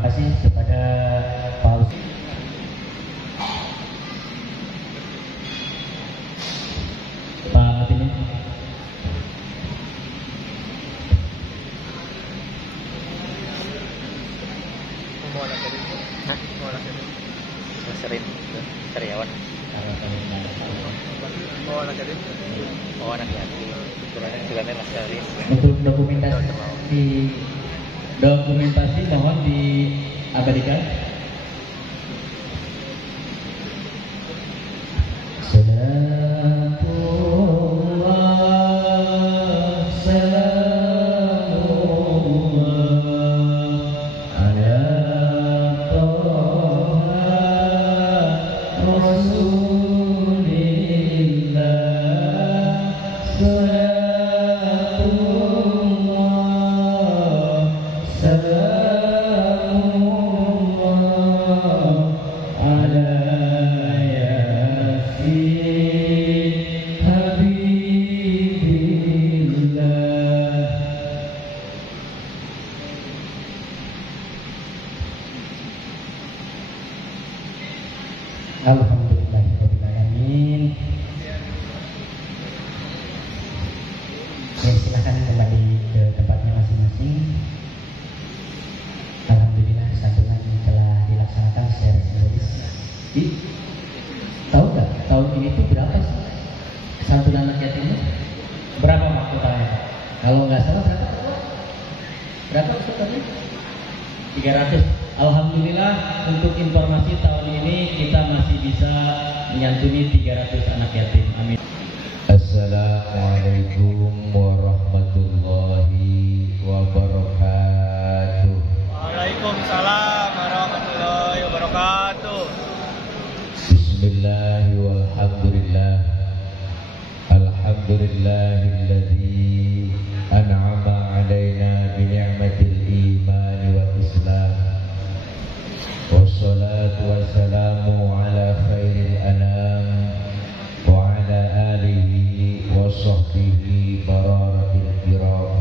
kasih kepada Pak Ustaz. Pak ini. Mau anak ini? Hah? Mau anak ini? Sering karyawan. Oh anak ini? Oh anak yatim. Kebetulan Mas Sering. Untuk dokumentasi mohon diabadikan. Alhamdulillahirrahmanirrahim. Ya, silakan kembali ke tempatnya masing-masing. Alhamdulillah santunan telah dilaksanakan secara simbolis. Tahu nggak tahun ini tuh berapa sih santunan anak yatimnya? Berapa Pak totalnya? Kalau nggak salah berapa totalnya? 300. Alhamdulillah untuk informasi tahun ini kita masih bisa menyantuni 300 anak yatim. Amin. Assalamualaikum warahmatullahi wabarakatuh. Waalaikumsalam warahmatullahi wabarakatuh. Bismillah walhamdulillah. Alhamdulillahilladzi an'ama alaina bi ni'matil iman wal islam. Wassalatu wassalamu ala khairil anam wa ala alihi wa sahbihi bararatil kiram.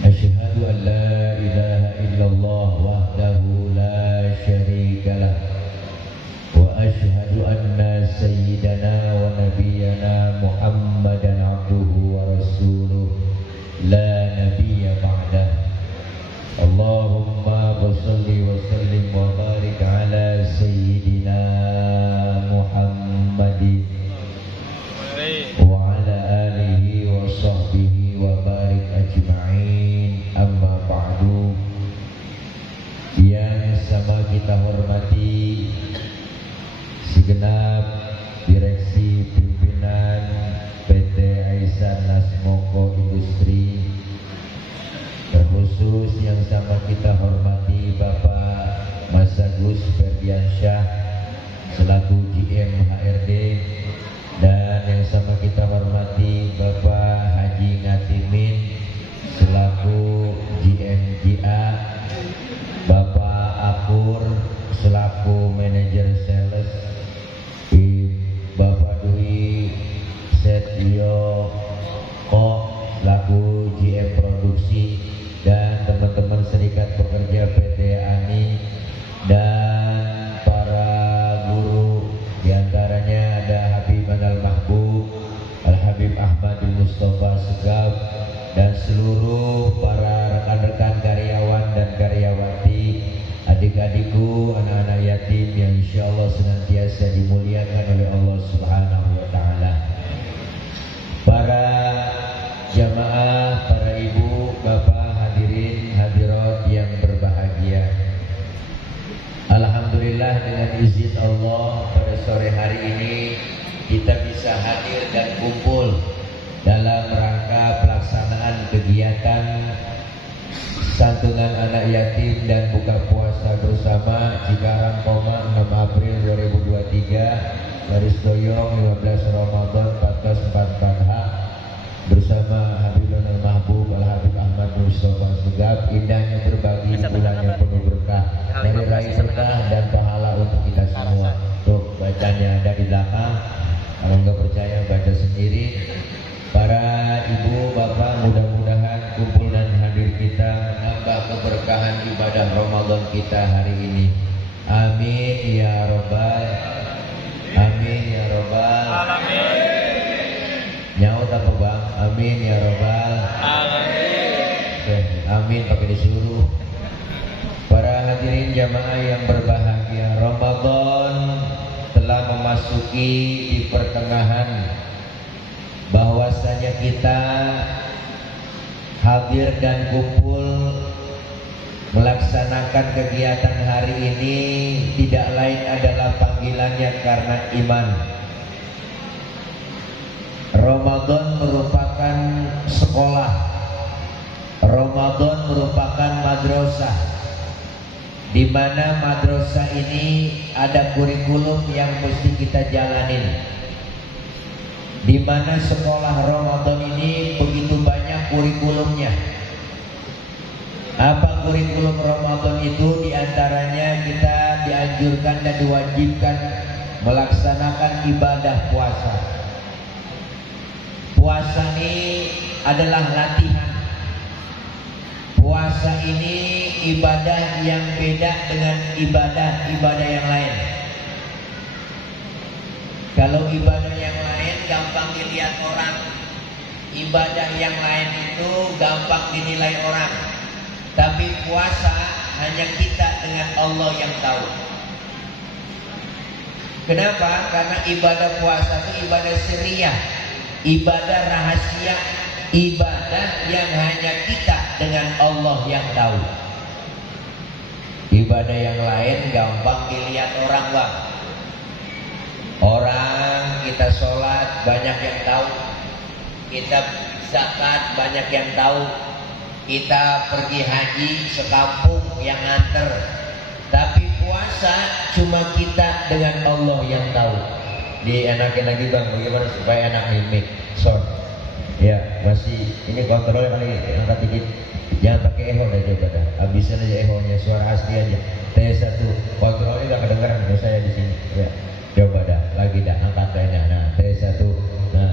Asyhadu an la ilaha illallah wahdahu la syarika lah wa asyhadu anna sayyidana wa nabiyyana Muhammadan abduhu wa rasuluh la nabiyya ba'dah. Allahumma shalli wa sallim wa barik ala sayyidina Muhammadin wa ala alihi wa sahbihi wa barik ajma'in. Amma ba'du. Yang sama kita hormati segenap direksi pimpinan PT Aisan Nasmoko Industri, terkhusus yang sama kita hormati Bapak Mas Agus Ferdiansyah selaku GM HRD, dan yang sama kita hormati Bapak Haji Ngatimin selaku GM GA, Bapak Akur selaku manajer sales, Bapak Dwi Setio Ko selaku GM produksi, dan teman-teman serikat pekerja PT ANI dan para guru, diantaranya ada Habib Al-Mahbub, Al-Habib Ahmadul Mustafa Segaf, dan seluruh para rekan-rekan karyawan dan karyawati, adik-adikku, anak-anak yatim yang insya Allah senantiasa dimuliakan oleh Allah Subhanahu wa Ta'ala. Para jamaah, para ibu, bapak, hadirin, hadirat yang berbahagia, alhamdulillah dengan izin Allah pada sore hari ini kita bisa hadir dan kumpul dalam rangka pelaksanaan kegiatan santunan anak yatim dan buka puasa bersama Cikarang, 6 April 2023, garis doyong 15 Ramadan 1444H, bersama Habibul Mahbub Al-Habib Ahmad Mustafa Segaf. Indahnya berbagi bulan yang penuh berkah, dari raih berkah dan pahala untuk kita semua. Tuh bacanya ada di belakang, kalau nggak percaya baca sendiri. Para ibu bapak, mudah-mudahan kumpul dan hadir kita menambah keberkahan ibadah Ramadan kita hari ini. Amin ya robbal, amin ya robbal alamin. Nyaut apa bang? Amin ya robbal alamin. Amin pakai disuruh. Para hadirin jamaah yang berbahagia, Ramadan telah memasuki di pertengahan, bahwasanya kita hadir dan kumpul melaksanakan kegiatan hari ini tidak lain adalah panggilannya karena iman. Ramadan merupakan sekolah, Ramadan merupakan madrasah, di mana madrasah ini ada kurikulum yang mesti kita jalanin. Di mana sekolah Ramadan ini begitu banyak kurikulumnya. Apa kurikulum Ramadan itu? Di antaranya kita dianjurkan dan diwajibkan melaksanakan ibadah puasa. Puasa ini adalah latihan. Puasa ini ibadah yang beda dengan ibadah-ibadah yang lain. Kalau ibadah yang lain gampang dilihat orang, ibadah yang lain itu gampang dinilai orang. Tapi puasa hanya kita dengan Allah yang tahu. Kenapa? Karena ibadah puasa itu ibadah sirriyah, ibadah rahasia, ibadah yang hanya kita dengan Allah yang tahu. Ibadah yang lain gampang dilihat orang bang. Orang kita sholat banyak yang tahu, kita zakat banyak yang tahu, kita pergi haji sekampung yang nganter. Tapi puasa cuma kita dengan Allah yang tahu. Dienakin lagi bang, bagaimana supaya enak mimik son. Ya masih ini kontrolnya paling angkat dikit. Jangan pakai echo aja pada. Habisin aja echonya, suara asli aja. T1 kontrolnya nggak kedengeran kalau saya di sini. Ya. Coba dah, lagi dah, angkat tehnya. Nah, T1. Nah,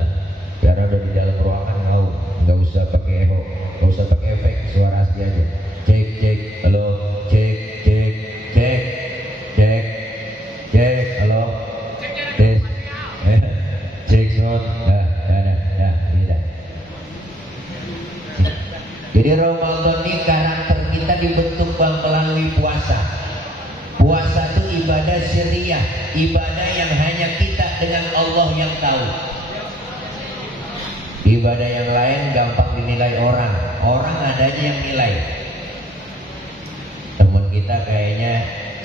biar ada di dalam ruangan tahu. Nggak usah pakai echo, nggak usah pakai efek, suara asli aja. Cek, cek, halo, cek, cek, cek, cek, cek, halo, tes, cek, sound, dah, tidak. Jadi Ramadan ini karakter kita dibentuk melalui puasa. Puasa itu ibadah sirriyah, ibadah yang hanya kita dengan Allah yang tahu. Ibadah yang lain gampang dinilai orang. Orang adanya yang nilai. Temen kita kayaknya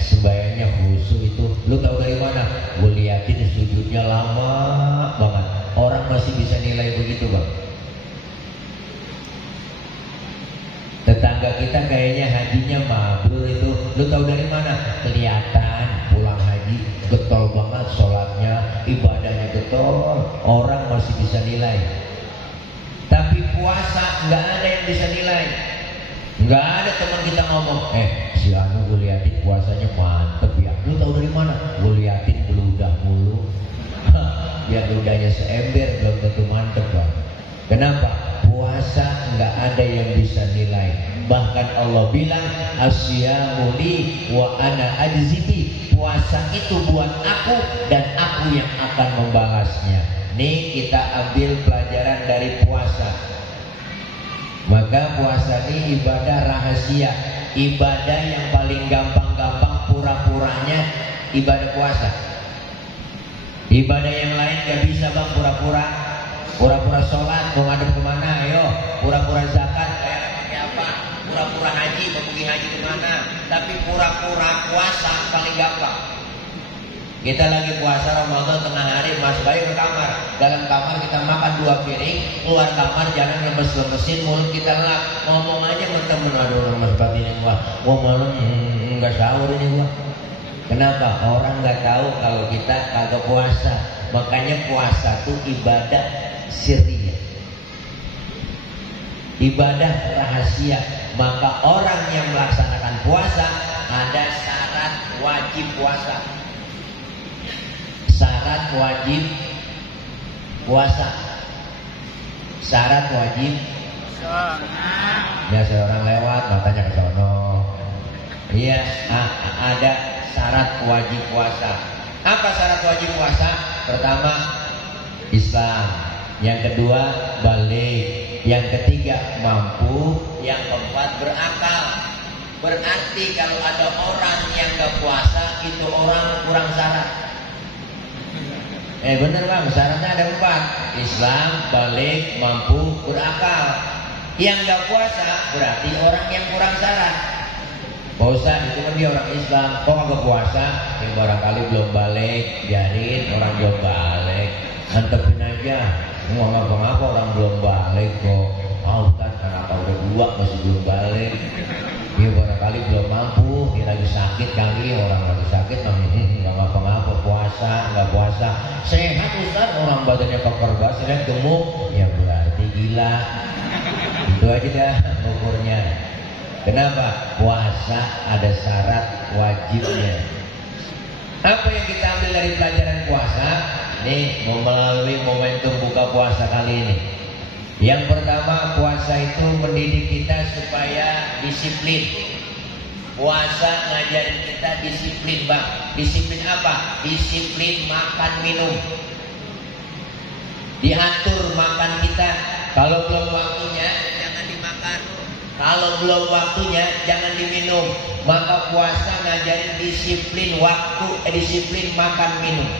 sembayangnya khusyuk itu. Lu tahu dari mana? Gue liatin sujudnya lama banget. Orang masih bisa nilai begitu bang. Tetangga kita kayaknya hajinya mabrur itu. Lu tahu dari mana? Kelihatan pulang haji getol banget sholatnya, ibadahnya getol. Orang masih bisa nilai. Tapi puasa nggak ada yang bisa nilai. Nggak ada teman kita ngomong, si Anu gue liatin puasanya mantep ya. Lu tahu dari mana? Gue liatin beludah mulu. Biar ludahnya seember belum tentu mantep bang. Kenapa? Puasa nggak ada yang bisa nilai. Bahkan Allah bilang asyamu li wa ana ajzibi. Puasa itu buat aku dan aku yang akan membalasnya. Nih kita ambil pelajaran dari puasa. Maka puasa ini ibadah rahasia, ibadah yang paling gampang-gampang pura-puranya ibadah puasa. Ibadah yang lain gak bisa bang pura-pura. Pura-pura sholat mau ngadep kemana? Ayo, pura-pura zakat kayak pakai apa? Pura-pura haji mau pergi haji kemana? Tapi pura-pura puasa paling gampang. Kita lagi puasa Ramadan tengah hari, Mas Bayu ke kamar. Dalam kamar kita makan 2 piring, keluar kamar jangan lemes-lemesin, mulut kita lap. Ngomong aja berteman, aduh Mas Bayu ini gua malam nggak sahur ini gua. Kenapa? Orang nggak tahu kalau kita kagak puasa. Makanya puasa itu ibadah sirriyah, ibadah rahasia. Maka orang yang melaksanakan puasa ada syarat wajib puasa. Syarat wajib puasa. Syarat wajib Biasa orang lewat matanya ke sono. Iya, ada syarat wajib puasa. Apa syarat wajib puasa? Pertama, Islam. Yang kedua, balik. Yang ketiga, mampu. Yang keempat, berakal. Berarti kalau ada orang yang gak puasa, itu orang kurang syarat. Bener bang, syaratnya ada 4. Islam, balik, mampu, berakal. Yang gak puasa berarti orang yang kurang syarat. Puasa itu kan dia orang Islam, kok gak puasa? Yang barangkali belum balik, biarin orang belum balik, mantepin aja. Nggak ngapa-ngapa orang belum balik kok. Kan karena udah 2 masih belum balik. Dia barangkali belum mampu, dia lagi sakit kali, orang lagi sakit, nggak ngapa-ngapa, puasa, nggak puasa, sehat Ustaz, orang badannya keker banget, sehat gemuk, ya berarti gila. Itu aja dah ukurnya. Kenapa? Puasa ada syarat wajibnya. Apa yang kita ambil dari pelajaran puasa? Nih, melalui momentum buka puasa kali ini. Yang pertama, puasa itu mendidik kita supaya disiplin. Puasa ngajarin kita disiplin bang. Disiplin apa? Disiplin makan minum. Diatur makan kita. Kalau belum waktunya jangan dimakan. Kalau belum waktunya jangan diminum. Maka puasa ngajarin disiplin waktu, disiplin makan minum.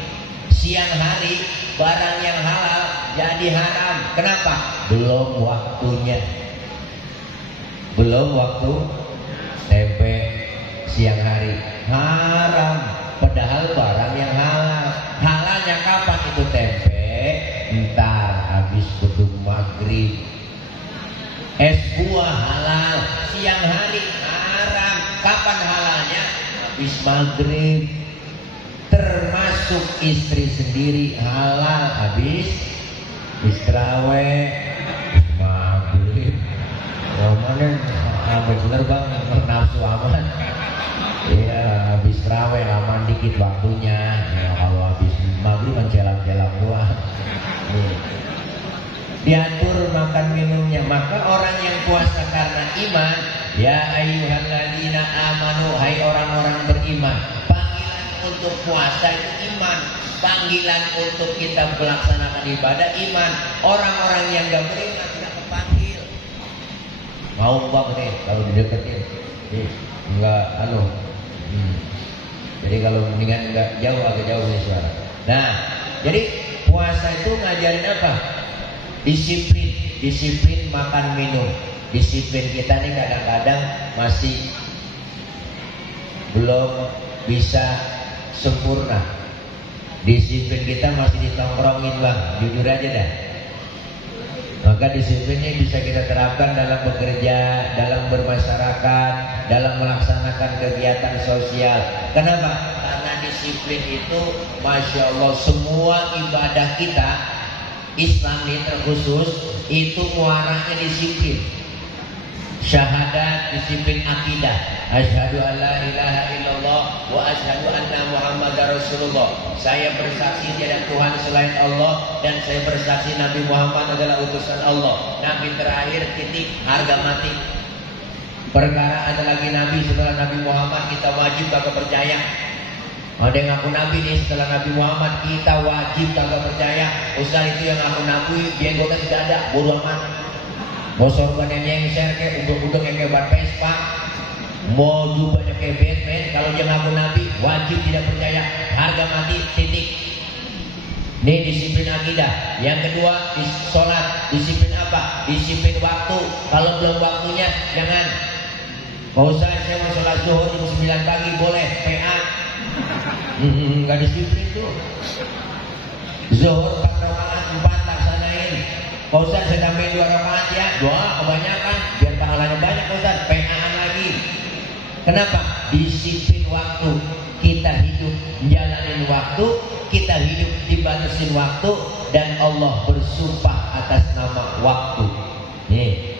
Siang hari barang yang halal jadi haram. Kenapa? Belum waktunya. Belum waktu. Tempe siang hari haram, padahal barang yang halal. Halalnya kapan itu tempe? Ntar habis bedung maghrib. Es buah halal siang hari haram. Kapan halalnya? Habis maghrib. Termasuk istri sendiri halal habis istraweh, maghrib. Mana amat bener bang, nafsu aman. Iya, habis istraweh lama dikit waktunya. Ya, kalau habis maghrib mencelang-celang doang. Diatur makan minumnya. Maka orang yang puasa karena iman, ya ayyuhalladzina amanu, hai orang-orang beriman. Untuk puasa itu iman. Panggilan untuk kita melaksanakan ibadah iman. Orang-orang yang gak beriman tidak kepanggil. Mau bang nih kalau dideketin, enggak jadi kalau mendingan enggak jauh, agak jauh nih suara. Nah, jadi puasa itu ngajarin apa? Disiplin. Disiplin makan minum. Disiplin kita nih kadang-kadang masih belum bisa sempurna. Disiplin kita masih ditongkrongin bang, jujur aja dah. Maka disiplin ini bisa kita terapkan dalam bekerja, dalam bermasyarakat, dalam melaksanakan kegiatan sosial. Kenapa? Karena disiplin itu Masya Allah, semua ibadah kita Islam ini terkhusus itu muaranya disiplin. Syahadat, disiplin akidah. Asyhadu an la ilaha illallah wa asyhadu anna Muhammadar Rasulullah. Saya bersaksi tiada Tuhan selain Allah dan saya bersaksi Nabi Muhammad adalah utusan Allah. Nabi terakhir titik, harga mati. Perkara ada lagi Nabi setelah Nabi Muhammad kita wajib kagak percaya. Ada yang ngaku Nabi nih setelah Nabi Muhammad kita wajib kagak percaya. Ustaz itu yang ngaku Nabi jenggotnya tidak ada, bodoh amat. Mau sorbannya nyengser kayak uduk-uduk yang kayak ban Vespa, mau jubahnya kayak Batman. Kalau dia ngaku Nabi wajib tidak percaya, harga mati, titik. Ini disiplin akidah. Yang kedua sholat. Disiplin apa? Disiplin waktu. Kalau belum waktunya jangan. Mau saya mau sholat zuhur jam 9 pagi boleh, PA. Enggak disiplin tuh. Zuhur 4 rakaat 4 laksanain. Pak Ustaz saya tambahin 2 rakaat ya. Doa kebanyakan biar pahalanya banyak Pak Ustaz. PA lagi. Kenapa? Disiplin waktu. Kita hidup jalanin waktu, kita hidup dibatasin waktu, dan Allah bersumpah atas nama waktu. Nih.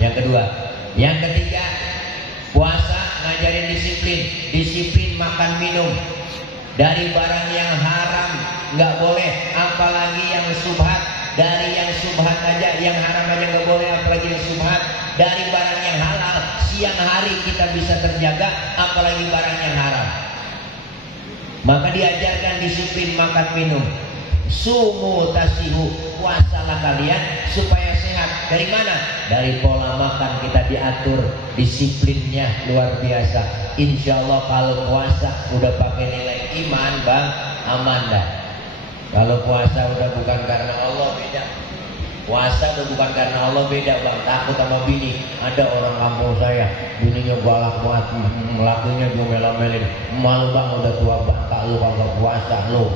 Yang kedua. Yang ketiga, puasa ngajarin disiplin. Disiplin makan minum. Dari barang yang haram nggak boleh, apalagi yang subhat. dari yang subhat aja, yang haram aja nggak boleh, apalagi yang subhat. Dari barang yang halal siang hari kita bisa terjaga, apalagi barang yang haram. Maka diajarkan disiplin makan minum. Sumu tasihu, puasalah kalian supaya sehat. Dari mana? Dari pola makan kita diatur, disiplinnya luar biasa. Insya Allah kalau puasa udah pakai nilai iman bang, aman dah. Kalau puasa udah bukan karena Allah, beda. Puasa udah bukan karena Allah, beda bang. Takut sama bini. Ada orang kampung saya, bininya galak banget, lakinya diomel-omelin. Malu bang, udah tua bangka lu kagak puasa lu.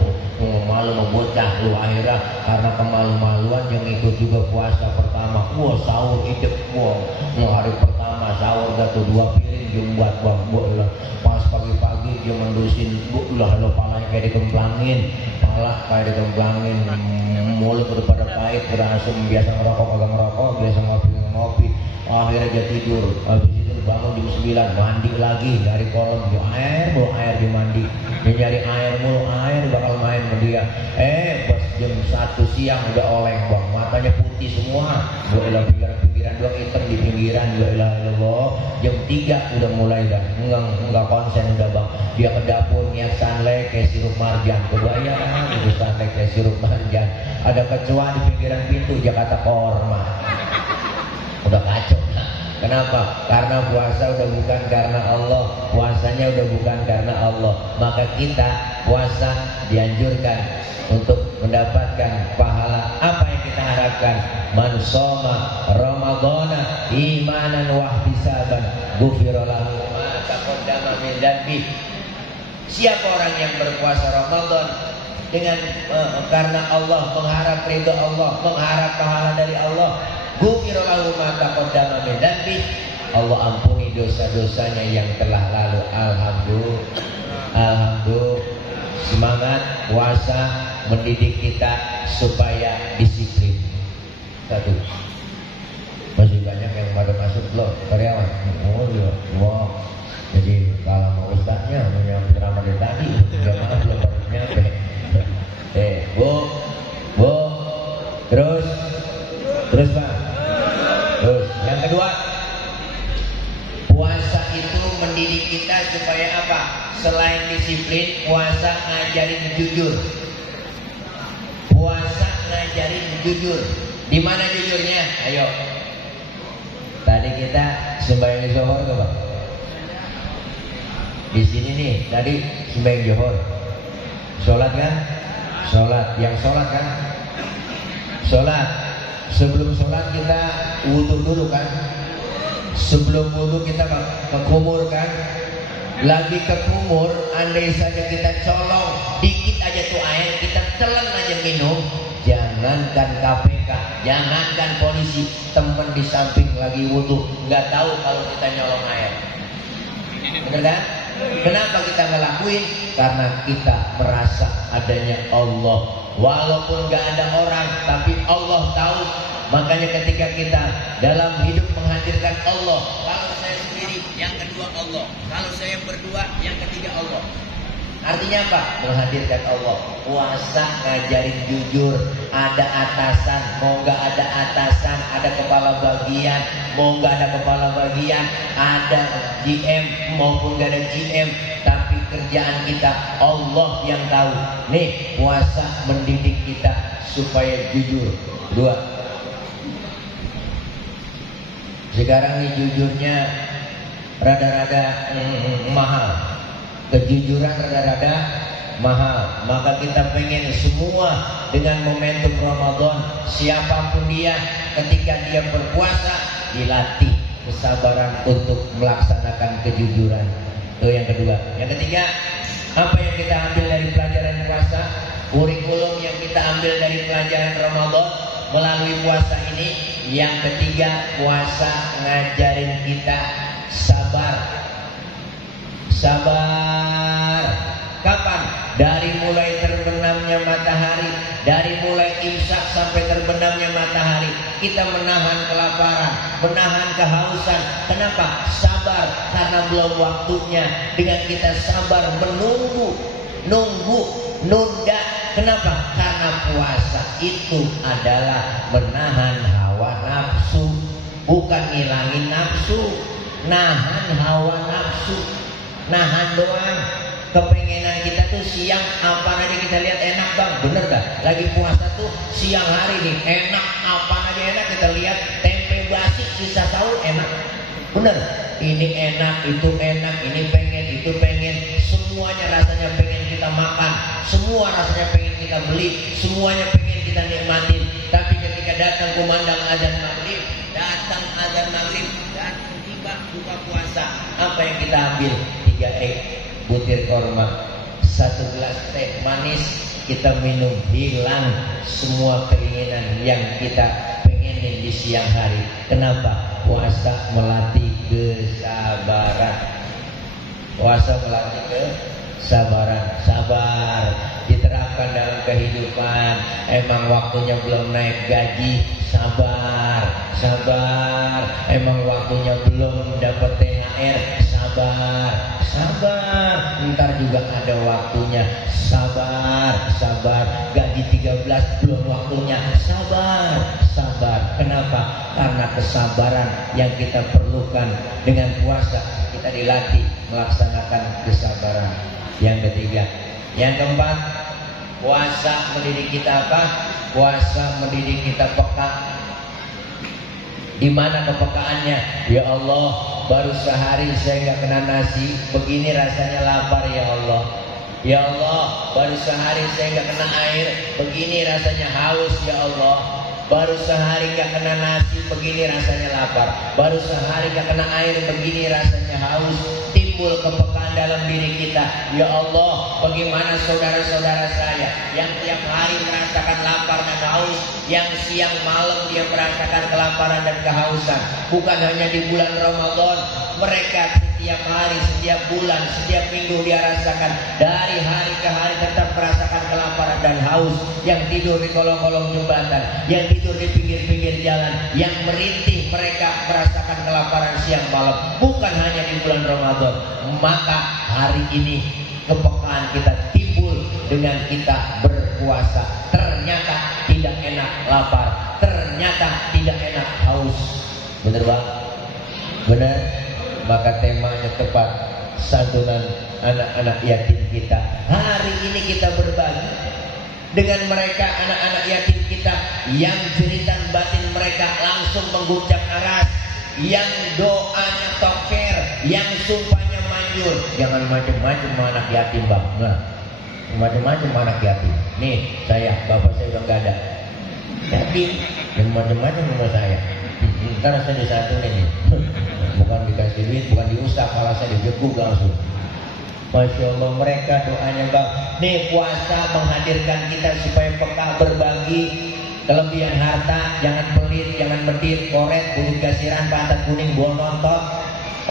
Malu mau bocah lu. Akhirnya karena kemalu-maluan yang ikut juga puasa pertama. Wah sahur hidup, wah hari pertama sahur gak tuh 2 piring dia buat bang. Lah pas pagi-pagi dia mendusin, lah lo palanya kayak dikemplangin, pala kayak dikemplangin, mulut udah pada pahit, berasam. Biasa ngerokok kagak ngerokok, biasa ngopi. Akhirnya dia tidur. Habis itu bangun jam 9, mandi lagi dari kolam, dia air di mandi. Dia nyari air mulu, air bakal main sama dia. Pas jam 1 siang udah oleng bang, matanya putih semua. Gua pinggiran doang hitam di pinggiran. La ilaha illallah. Jam 3 udah mulai dah enggak konsen udah bang. Dia ke dapur niat sanlek kayak sirup marjan. Kebayang itu sanlek kayak sirup marjan. Ada kecoa di pinggiran pintu Jakarta Korma. Udah kacau. Kenapa? Karena puasa udah bukan karena Allah, puasanya udah bukan karena Allah. Maka kita puasa dianjurkan untuk mendapatkan pahala. Apa yang kita harapkan? Man shoma Ramadhana imanan wa ihtisaban ghufira lahu ma taqaddama min dzambi. Siapa orang yang berpuasa Ramadan dengan karena Allah, mengharap ridha Allah, mengharap pahala dari Allah, ghufira lahu ma taqaddama min dzambi, Allah ampuni dosa-dosanya yang telah lalu. Alhamdulillah. Semangat puasa mendidik kita supaya disiplin. 1. Masih banyak yang pada masuk loh karyawan. Oh iya, wow. Jadi kalau mau ustaznya menyambut Ramadan tadi, jamaah belum baru nyampe. Bu, terus Pak. Terus yang kedua, puasa itu mendidik kita supaya apa? Selain disiplin, puasa ngajarin jujur. Puasa ngajarin jujur. Di mana jujurnya? Ayo. Tadi kita sembahyang zuhur ke Pak? Di sini nih, tadi sembahyang zuhur. Sholat kan? Sholat. Yang sholat kan? Sholat. Sebelum sholat kita wudhu dulu kan? Sebelum wudhu kita ke kumur kan? Lagi ke kumur, andai saja kita colong dikit aja tuh air, kita telan aja minum. Jangankan KPK, jangankan polisi, temen di samping lagi wudhu nggak tahu kalau kita nyolong air. Bener kan? Kenapa kita ngelakuin? Karena kita merasa adanya Allah. Walaupun nggak ada orang, tapi Allah tahu. Makanya ketika kita dalam hidup menghadirkan Allah, kalau saya sendiri, yang kedua Allah. Kalau saya berdua, yang ketiga Allah. Artinya apa? Menghadirkan Allah. Puasa ngajarin jujur. Ada atasan, mau nggak ada atasan, ada kepala bagian, mau nggak ada kepala bagian, ada GM maupun nggak ada GM, tapi kerjaan kita Allah yang tahu. Nih, puasa mendidik kita supaya jujur. 2. Sekarang nih jujurnya rada-rada mahal. Kejujuran rada-rada mahal. Maka kita pengen semua dengan momentum Ramadan, siapapun dia, ketika dia berpuasa dilatih kesabaran untuk melaksanakan kejujuran. Itu yang kedua. Yang ketiga, apa yang kita ambil dari pelajaran puasa? Kurikulum yang kita ambil dari pelajaran Ramadan melalui puasa ini. Yang ketiga, puasa ngajarin kita sabar. Sabar. Kapan? Dari mulai terbenamnya matahari, dari mulai imsak sampai terbenamnya matahari, kita menahan kelaparan, menahan kehausan. Kenapa? Sabar, karena belum waktunya. Dengan kita sabar menunggu nunda. Kenapa? Karena puasa itu adalah menahan hawa nafsu, bukan ngilangin nafsu. Nahan hawa nafsu, nahan doang. Kepengenan kita tuh siang apa aja kita lihat enak bang, bener dah. Lagi puasa tuh siang hari nih enak, apa aja enak kita lihat, tempe basi sisa sahur enak, bener. Ini enak, itu enak, ini pengen, itu pengen, semuanya rasanya pengen kita makan, semua rasanya pengen kita beli, semuanya pengen kita nikmatin. Tapi ketika datang kumandang azan maghrib, datang tiba buka puasa, apa yang kita ambil? 3 egg, butir korma, 1 gelas teh manis, kita minum, hilang semua keinginan yang kita pengenin di siang hari. Kenapa? Puasa melatih kesabaran. Puasa melatih kesabaran. Sabar diterapkan dalam kehidupan. Emang waktunya belum naik gaji, sabar. Sabar. Emang waktunya belum dapat THR, sabar. Sabar, ntar juga ada waktunya. Sabar, sabar. Gaji 13 belum waktunya. Sabar, sabar. Kenapa? Karena kesabaran yang kita perlukan. Dengan puasa kita dilatih melaksanakan kesabaran. Yang ketiga, yang keempat, puasa mendidik kita apa? Puasa mendidik kita peka. Di mana kepekaannya? Ya Allah, baru sehari saya nggak kena nasi, begini rasanya lapar ya Allah. Ya Allah, baru sehari saya nggak kena air, begini rasanya haus ya Allah. Baru sehari nggak kena nasi, begini rasanya lapar. Baru sehari nggak kena air, begini rasanya haus. Timbul kepekaan dalam diri kita. Ya Allah, bagaimana saudara-saudara saya yang tiap hari merasakan lapar dan haus, yang siang malam dia merasakan kelaparan dan kehausan. Bukan hanya di bulan Ramadan, mereka setiap hari, setiap bulan, setiap minggu dia rasakan. Dari hari ke hari tetap merasakan kelaparan dan haus. Yang tidur di kolong-kolong jembatan, yang tidur di pinggir-pinggir jalan, yang merintih, mereka merasakan kelaparan siang malam. Bukan hanya di bulan Ramadan. Maka hari ini kepekaan kita timbul dengan kita berpuasa. Ternyata tidak enak lapar, ternyata tidak enak haus. Bener bang? Bener? Maka temanya tepat, santunan anak-anak yatim kita. Hari ini kita berbagi dengan mereka, anak-anak yatim kita yang jeritan batin mereka langsung mengguncang aras, yang doanya toker, yang sumpahnya manjur. Jangan macam-macam sama anak yatim bang. Nah, macam-macam sama anak yatim. Nih saya, bapak saya udah gak ada. Yatim, yang macam-macam sama saya. Karena saya disatuin nih. Bukan dikasih duit, bukan diusap, malah saya dijekuk langsung. Masya Allah, mereka doanya bang. Nih puasa menghadirkan kita supaya peka berbagi kelebihan harta. Jangan pelit, jangan medit, koret, kulit gasiran, pantat kuning, bol nonton.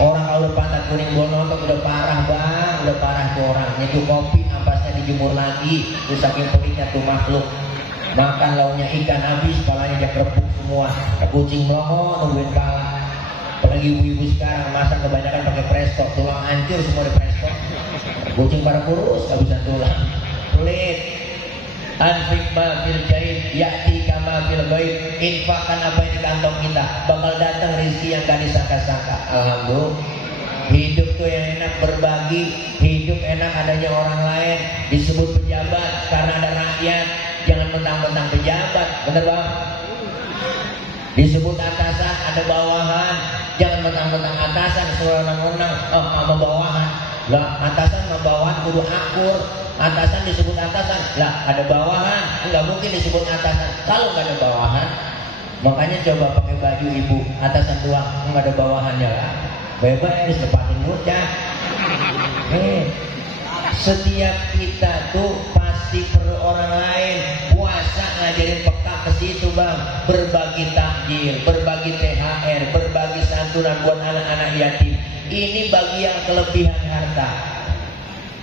Orang kalau pantat kuning, bol nonton udah parah bang, udah parah tuh orang. Nyeduh kopi, ampasnya dijemur lagi. Terus saking pelitnya tuh makhluk. Makan lauknya ikan habis, palanya dia kerepuk semua. Kucing melongo nungguin pala. Apalagi ibu-ibu sekarang masak kebanyakan pakai presto, tulang hancur semua di presto. Kucing pada kurus, habisan tulang. Pelit. Anfik ma fil jaib, ya'ti kama fil ghaib. Infakkan apa yang di kantong kita, bakal datang rezeki yang gak disangka-sangka. Alhamdulillah. Hidup tuh yang enak berbagi, hidup enak adanya orang lain. Disebut pejabat karena ada rakyat. Jangan mentang-mentang pejabat, bener bang? Disebut atasan ada bawahan. Jangan mentang-mentang atasan sewenang-wenang sama bawahan. Lah atasan sama bawahan kudu akur. Atasan disebut atasan, lah ada bawahan, nggak mungkin disebut atasan kalau nggak ada bawahan. Makanya coba pakai baju ibu atasan doang, nggak ada bawahannya lah. Bebas lepasin ngucap. Setiap kita tuh pasti perlu orang lain. Puasa ngajarin peka ke situ bang. Berbagi takjil, berbagi THR, berbagi santunan buat anak-anak yatim. Ini bagi yang kelebihan harta.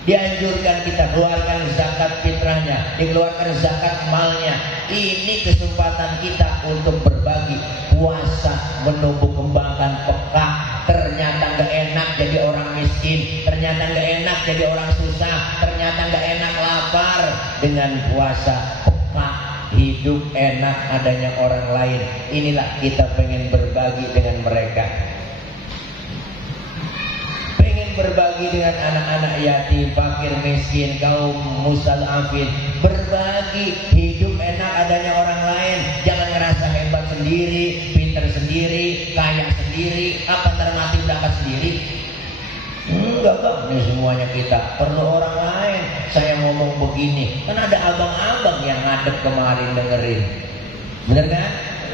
Dianjurkan kita keluarkan zakat fitrahnya, dikeluarkan zakat malnya. Ini kesempatan kita untuk berbagi. Puasa menumbuh kembangkan peka. Ternyata gak enak jadi orang miskin, ternyata gak enak jadi orang susah, ternyata gak enak lapar. Dengan puasa peka, hidup enak adanya orang lain. Inilah kita pengen berbagi dengan mereka, berbagi dengan anak-anak yatim, fakir, miskin, kaum mustadafin. Berbagi, hidup enak adanya orang lain. Jangan ngerasa hebat sendiri, pintar sendiri, kaya sendiri, apa ntar mati berangkat sendiri. Enggak, ini semuanya kita perlu orang lain. Saya ngomong begini, kan ada abang-abang yang ngadep kemarin dengerin. Bener kan?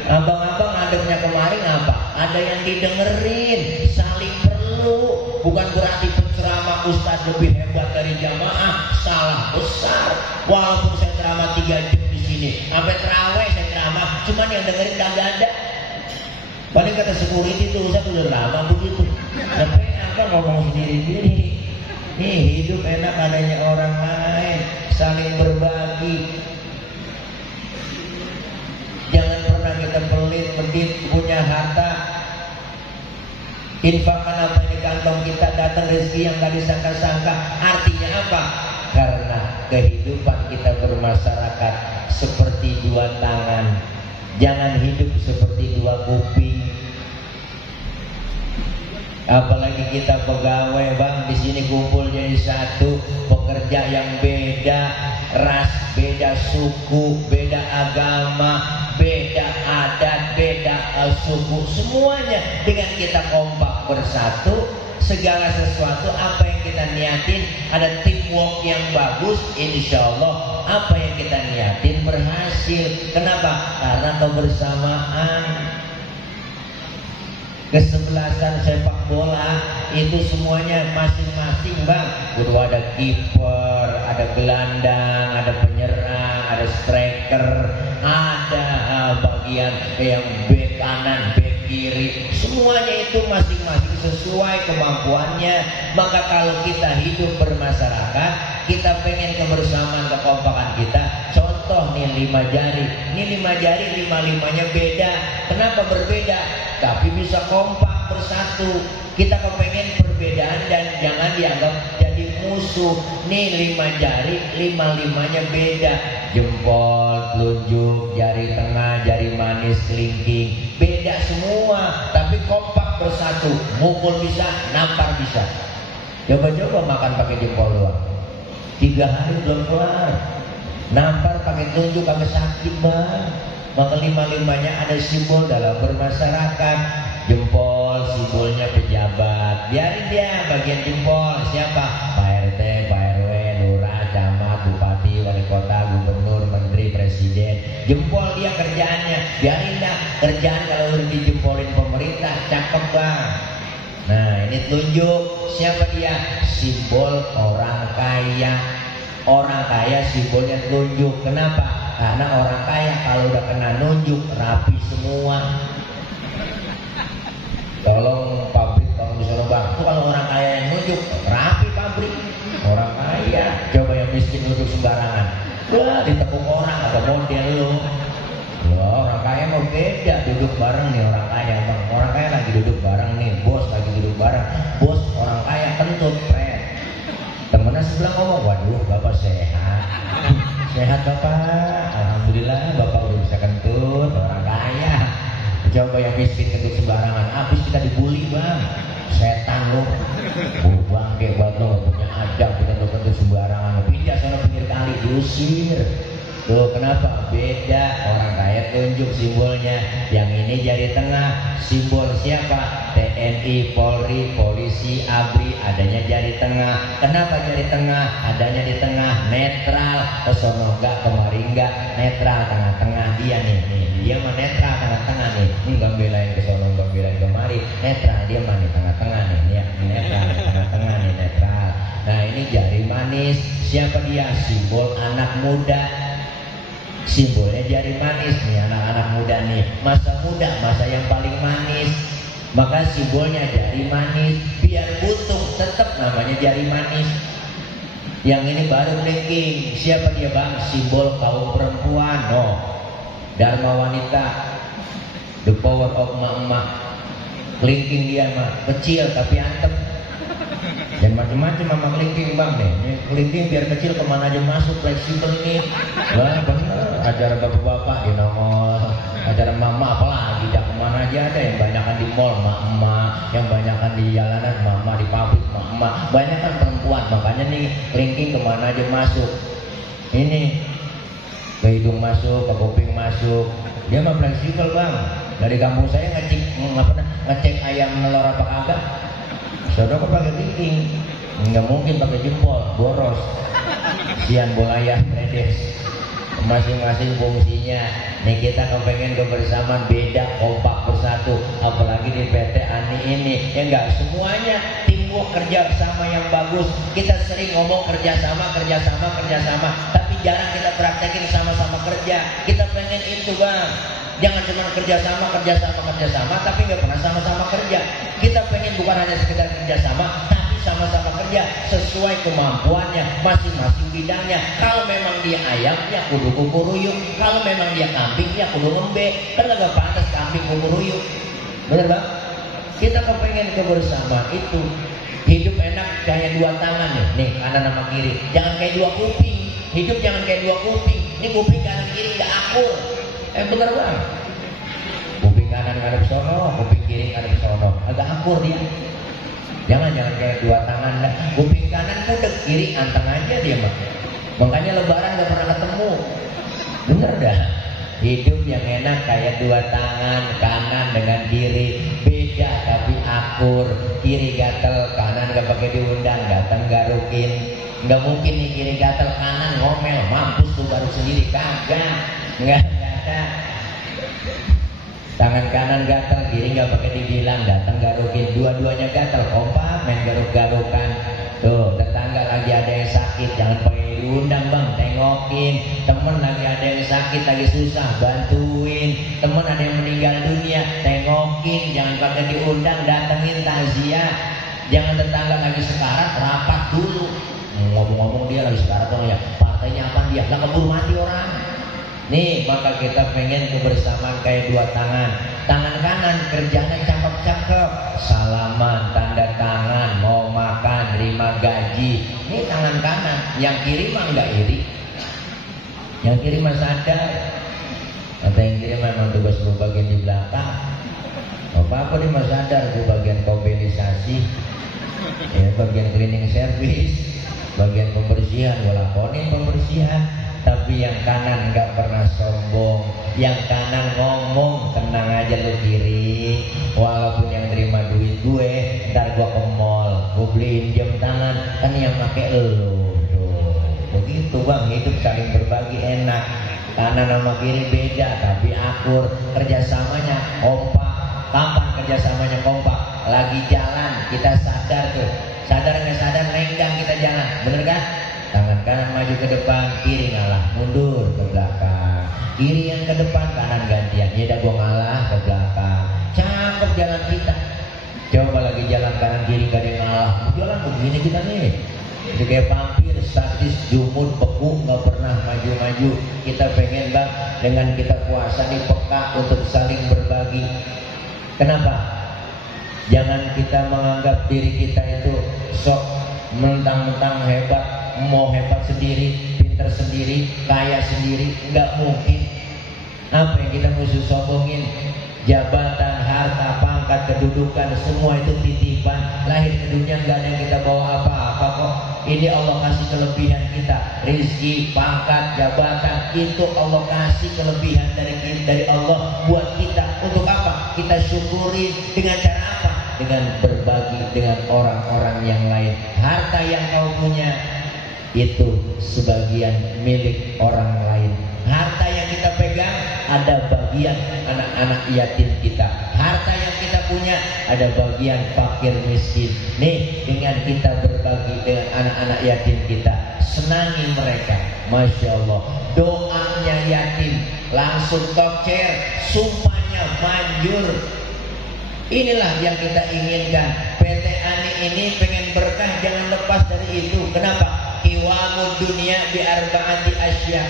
Abang-abang ngadepnya kemarin apa? Ada yang didengerin, saling perlu. Bukan berarti penceramah ustaz lebih hebat dari jamaah, salah besar. Walaupun saya ceramah 3 jam di sini, sampai terawih saya ceramah, cuman yang dengerin kagak ada. Paling kata security itu ustaz udah lama begitu. Tapi apa ngomong sendiri-sendiri. Nih hidup enak adanya orang lain, saling berbagi. Jangan pernah kita pelit punya harta. Infakkan apa yang di kantong kita, datang rezeki yang gak disangka-sangka. Artinya apa? Karena kehidupan kita bermasyarakat seperti 2 tangan. Jangan hidup seperti 2 kuping. Apalagi kita pegawai bang, di sini kumpul jadi satu. Pekerja yang beda ras, beda suku, beda agama, beda adat, beda suku, semuanya dengan kita kompak bersatu, segala sesuatu apa yang kita niatin, ada teamwork yang bagus, insya Allah apa yang kita niatin berhasil. Kenapa? Karena kebersamaan. Kesebelasan sepak bola itu semuanya masing-masing bang. Kudu ada kiper, ada gelandang, ada penyerang, ada striker, ada bagian yang bek kanan, bek kiri. Semuanya itu masing-masing sesuai kemampuannya. Maka kalau kita hidup bermasyarakat, kita pengen kebersamaan, kekompakan kita. Contoh nih 5 jari. Ini 5 jari, 5-5-nya beda. Kenapa berbeda? Tapi bisa kompak bersatu. Kita kepengen perbedaan dan jangan dianggap jadi musuh. Nih 5 jari, 5-5-nya beda. Jempol, telunjuk, jari tengah, jari manis, kelingking, beda semua. Tapi kompak bersatu. Mukul bisa, nampar bisa. Coba-coba makan pakai jempol doang, 3 hari belum kelar. Nampar pakai telunjuk agak sakit bang. Maka 5-5-nya ada simbol dalam bermasyarakat. Jempol simbolnya pejabat, biarin dia bagian jempol. Siapa? Pak RT, Pak RW, lurah, camat, bupati, wali kota, gubernur, menteri, presiden. Jempol dia kerjaannya, biarin dah kerjaan kalau udah dijempolin pemerintah. Cakep bang. Nah ini telunjuk, siapa dia? Simbol orang kaya. Orang kaya simbolnya telunjuk. Kenapa? Karena orang kaya kalau udah kena nunjuk rapi semua. Tolong pabrik, tolong disuruh bang. Itu kalau orang kaya yang nunjuk rapi pabrik. Orang kaya. Coba yang miskin nunjuk sembarangan. Wah ditepuk orang atau model lu. Wah orang kaya mau beda. Duduk bareng nih orang kaya bang. Orang kaya lagi duduk bareng nih. Bos lagi duduk bareng. Bos orang kaya kentut pret. Temennya sebelah ngomong, waduh bapak sehat. Sehat bapak, alhamdulillah bapak udah bisa kentut, orang kaya. Coba yang miskin kentut sembarangan, habis kita dibully bang. Setan lo, bang kayak buat lo punya adab, kita kentut sembarangan. Pindah sana pinggir kali, diusir. Tuh kenapa? Beda. Orang kaya tunjuk simbolnya. Yang ini jari tengah. Simbol siapa? TNI, Polri, polisi, ABRI. Adanya jari tengah. Kenapa jari tengah? Adanya di tengah. Netral. Kesono enggak, kemari enggak. Netral, tengah-tengah. Dia nih. Dia mah netral, tengah-tengah nih. Enggak belain kesono, enggak belain kemari. Netral, dia mah nih tengah-tengah nih. Ya, netral, tengah-tengah nih netral. Nah ini jari manis. Siapa dia? Simbol anak muda. Simbolnya jari manis nih, anak-anak muda nih, masa muda, masa yang paling manis. Maka simbolnya jari manis. Biar butuh tetap namanya jari manis. Yang ini baru blinking. Siapa dia bang? Simbol kaum perempuan. No, Dharma wanita, the power of emak-emak. Kelingking dia mah kecil tapi antep. Dan macam-macam sama kelingking bang nih. Ini kelingking biar kecil kemana aja masuk, fleksibel ini. Wah bener. Acara bapak-bapak di nongol, acara mama apalagi dah kemana aja ada. Yang banyakan di mall emak-emak, yang banyakan di jalanan mama, di pabrik emak-emak. Banyakan perempuan, makanya nih kelingking kemana aja masuk. Ini ke hidung masuk, ke kuping masuk. Dia mah fleksibel bang. Dari kampung saya ngecek ayam nelor apa kagak. Saudara kok pakai kelingking, nggak mungkin pakai jempol, boros. Sian bolaya, redes. Masing-masing fungsinya. Nih kita kepengen kebersamaan, beda, kompak bersatu. Apalagi di PT Ani ini, ya enggak semuanya teamwork, kerja sama yang bagus. Kita sering ngomong kerjasama, tapi jarang kita praktekin sama-sama kerja. Kita pengen itu bang. Jangan cuma kerjasama, tapi nggak pernah sama-sama kerja. Kita pengen bukan hanya sekedar kerjasama, tapi sama-sama kerja sesuai kemampuannya masing-masing bidangnya. Kalau memang dia ayam, ya kudu kukuruyuk. Kalau memang dia kambing, ya kudu ngembek. Kan nggak pantas kambing kukuruyuk. Bener bang? Kita kepengen kebersamaan itu. Hidup enak kayak dua tangan nih kanan sama kiri. Jangan kayak dua kuping. Hidup jangan kayak dua kuping. Ini kuping kanan kiri nggak akur. Bener bang. Kuping kanan ngadep sono, kuping kiri ngadep sono. Agak akur dia. Jangan kayak dua tangan dah. Kuping kanan budek, kiri anteng aja dia mah. Makanya lebaran gak pernah ketemu. Bener dah. Hidup yang enak kayak dua tangan, kanan dengan kiri. Beda tapi akur. Kiri gatel, kanan gak pakai diundang, datang garukin. Gak mungkin nih kiri gatel, kanan ngomel, mampus tuh garuk sendiri. Kagak. Enggak ada. Tangan kanan gatal, kiri nggak pakai dibilang, datang garukin. Dua-duanya gatal, kompak main garuk-garukan. Tuh tetangga lagi ada yang sakit, jangan pakai diundang bang, tengokin. Temen lagi ada yang sakit, lagi susah, bantuin. Temen ada yang meninggal dunia, tengokin. Jangan pakai diundang, datengin takziah. Jangan tetangga lagi sekarat, rapat dulu. Ngomong-ngomong dia lagi sekarat dong ya, partainya apa dia? Lah keburu mati orang. Nih maka kita pengen kebersamaan kayak dua tangan. Tangan kanan kerjanya cakep-cakep, salaman, tanda tangan, mau makan, terima gaji. Ini tangan kanan. Yang kiri mah nggak iri. Yang kiri mah sadar. Atau yang kiri memang tugas gue bagian di belakang. Apa dia mah sadar gue bagian mobilisasi, ya, bagian cleaning service, bagian pembersihan. Gue lakonin pembersihan. Tapi yang kanan nggak pernah sombong, yang kanan ngomong, tenang aja lu kiri. Walaupun yang terima duit gue, ntar gue ke mall, gue beliin jam tangan, kan yang pakai elu. Begitu bang, hidup saling berbagi enak. Kanan sama kiri beda, tapi akur. Kerjasamanya kompak. Kapan kerjasamanya kompak? Lagi jalan, kita sadar tuh. Sadar nggak sadar, lenggang kita jalan, bener kan? Tangan kanan maju ke depan, kiri ngalah, mundur ke belakang. Kiri yang ke depan, kanan gantian. Ya udah gua ngalah ke belakang. Cakep jalan kita. Coba lagi jalan kanan kiri gak ada yang ngalah. Jalan begini kita nih. Itu kayak vampir, statis, jumud, beku, gak pernah maju-maju. Kita pengen bang, dengan kita puasa nih peka untuk saling berbagi. Kenapa? Jangan kita menganggap diri kita itu sok mentang-mentang hebat. Mau hebat sendiri, pintar sendiri, kaya sendiri, nggak mungkin. Apa yang kita mesti sombongin? Jabatan, harta, pangkat, kedudukan, semua itu titipan. Lahir ke dunia nggak ada yang kita bawa apa-apa kok. Ini Allah kasih kelebihan kita, rizki, pangkat, jabatan, itu Allah kasih kelebihan dari Allah buat kita. Untuk apa? Kita syukuri dengan cara apa? Dengan berbagi dengan orang-orang yang lain. Harta yang kau punya itu sebagian milik orang lain. Harta yang kita pegang ada bagian anak-anak yatim kita. Harta yang kita punya ada bagian fakir miskin. Nih dengan kita berbagi dengan anak-anak yatim kita, senangi mereka. Masya Allah, doanya yatim langsung tokcer, sumpahnya manjur. Inilah yang kita inginkan. PT Ani ini pengen berkah, jangan lepas dari itu. Kenapa? qiwamud dunia bi arba'ati asya.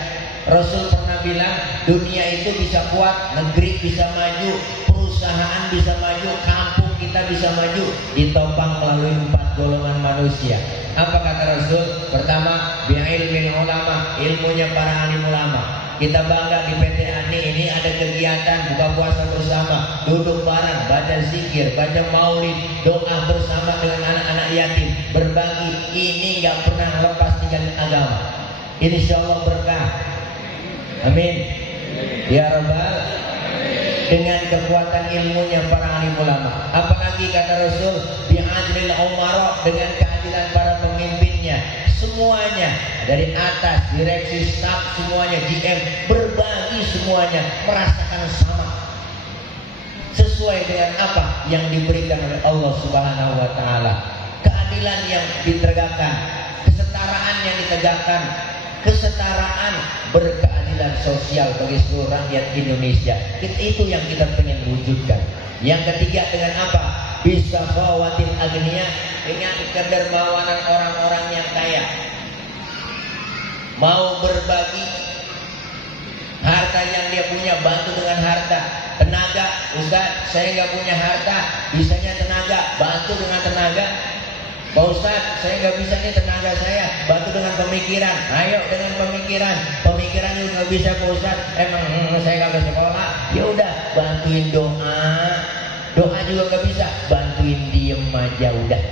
Rasul pernah bilang dunia itu bisa kuat, negeri bisa maju, perusahaan bisa maju, kampung kita bisa maju ditopang melalui 4 golongan manusia. Apa kata Rasul? Pertama, bi'ilmil ulama, ilmunya para alim ulama. Kita bangga di PT Ani ini ada kegiatan buka puasa bersama, duduk bareng, baca zikir, baca maulid, doa bersama dengan anak-anak yatim, berbagi. Ini nggak pernah lepas tinggalin agama. Insya Allah berkah. Amin. Ya Rabbal. Dengan kekuatan ilmunya para alim ulama. Apalagi kata Rasul, bi'adlil umara, dengan keadilan para pemimpinnya. Semuanya dari atas, direksi, staf, semuanya GM berbagi, semuanya merasakan sama sesuai dengan apa yang diberikan oleh Allah Subhanahu wa taala. Keadilan yang ditegakkan, kesetaraan yang ditegakkan, kesetaraan berkeadilan sosial bagi seluruh rakyat Indonesia. Itu yang kita pengen wujudkan. Yang ketiga dengan apa? Bisa bawatin agnia, dengan kedermawanan orang-orang yang kaya. Mau berbagi harta yang dia punya, bantu dengan harta. Tenaga, Ustaz, saya nggak punya harta, bisanya tenaga, bantu dengan tenaga. Pak Ustaz, saya nggak bisa nih tenaga saya, bantu dengan pemikiran. Ayo dengan pemikiran. Pemikiran juga nggak bisa Pak Ustaz, emang saya nggak ke sekolah. Ya udah, bantuin doa. Doa juga nggak bisa, bantuin diem aja udah.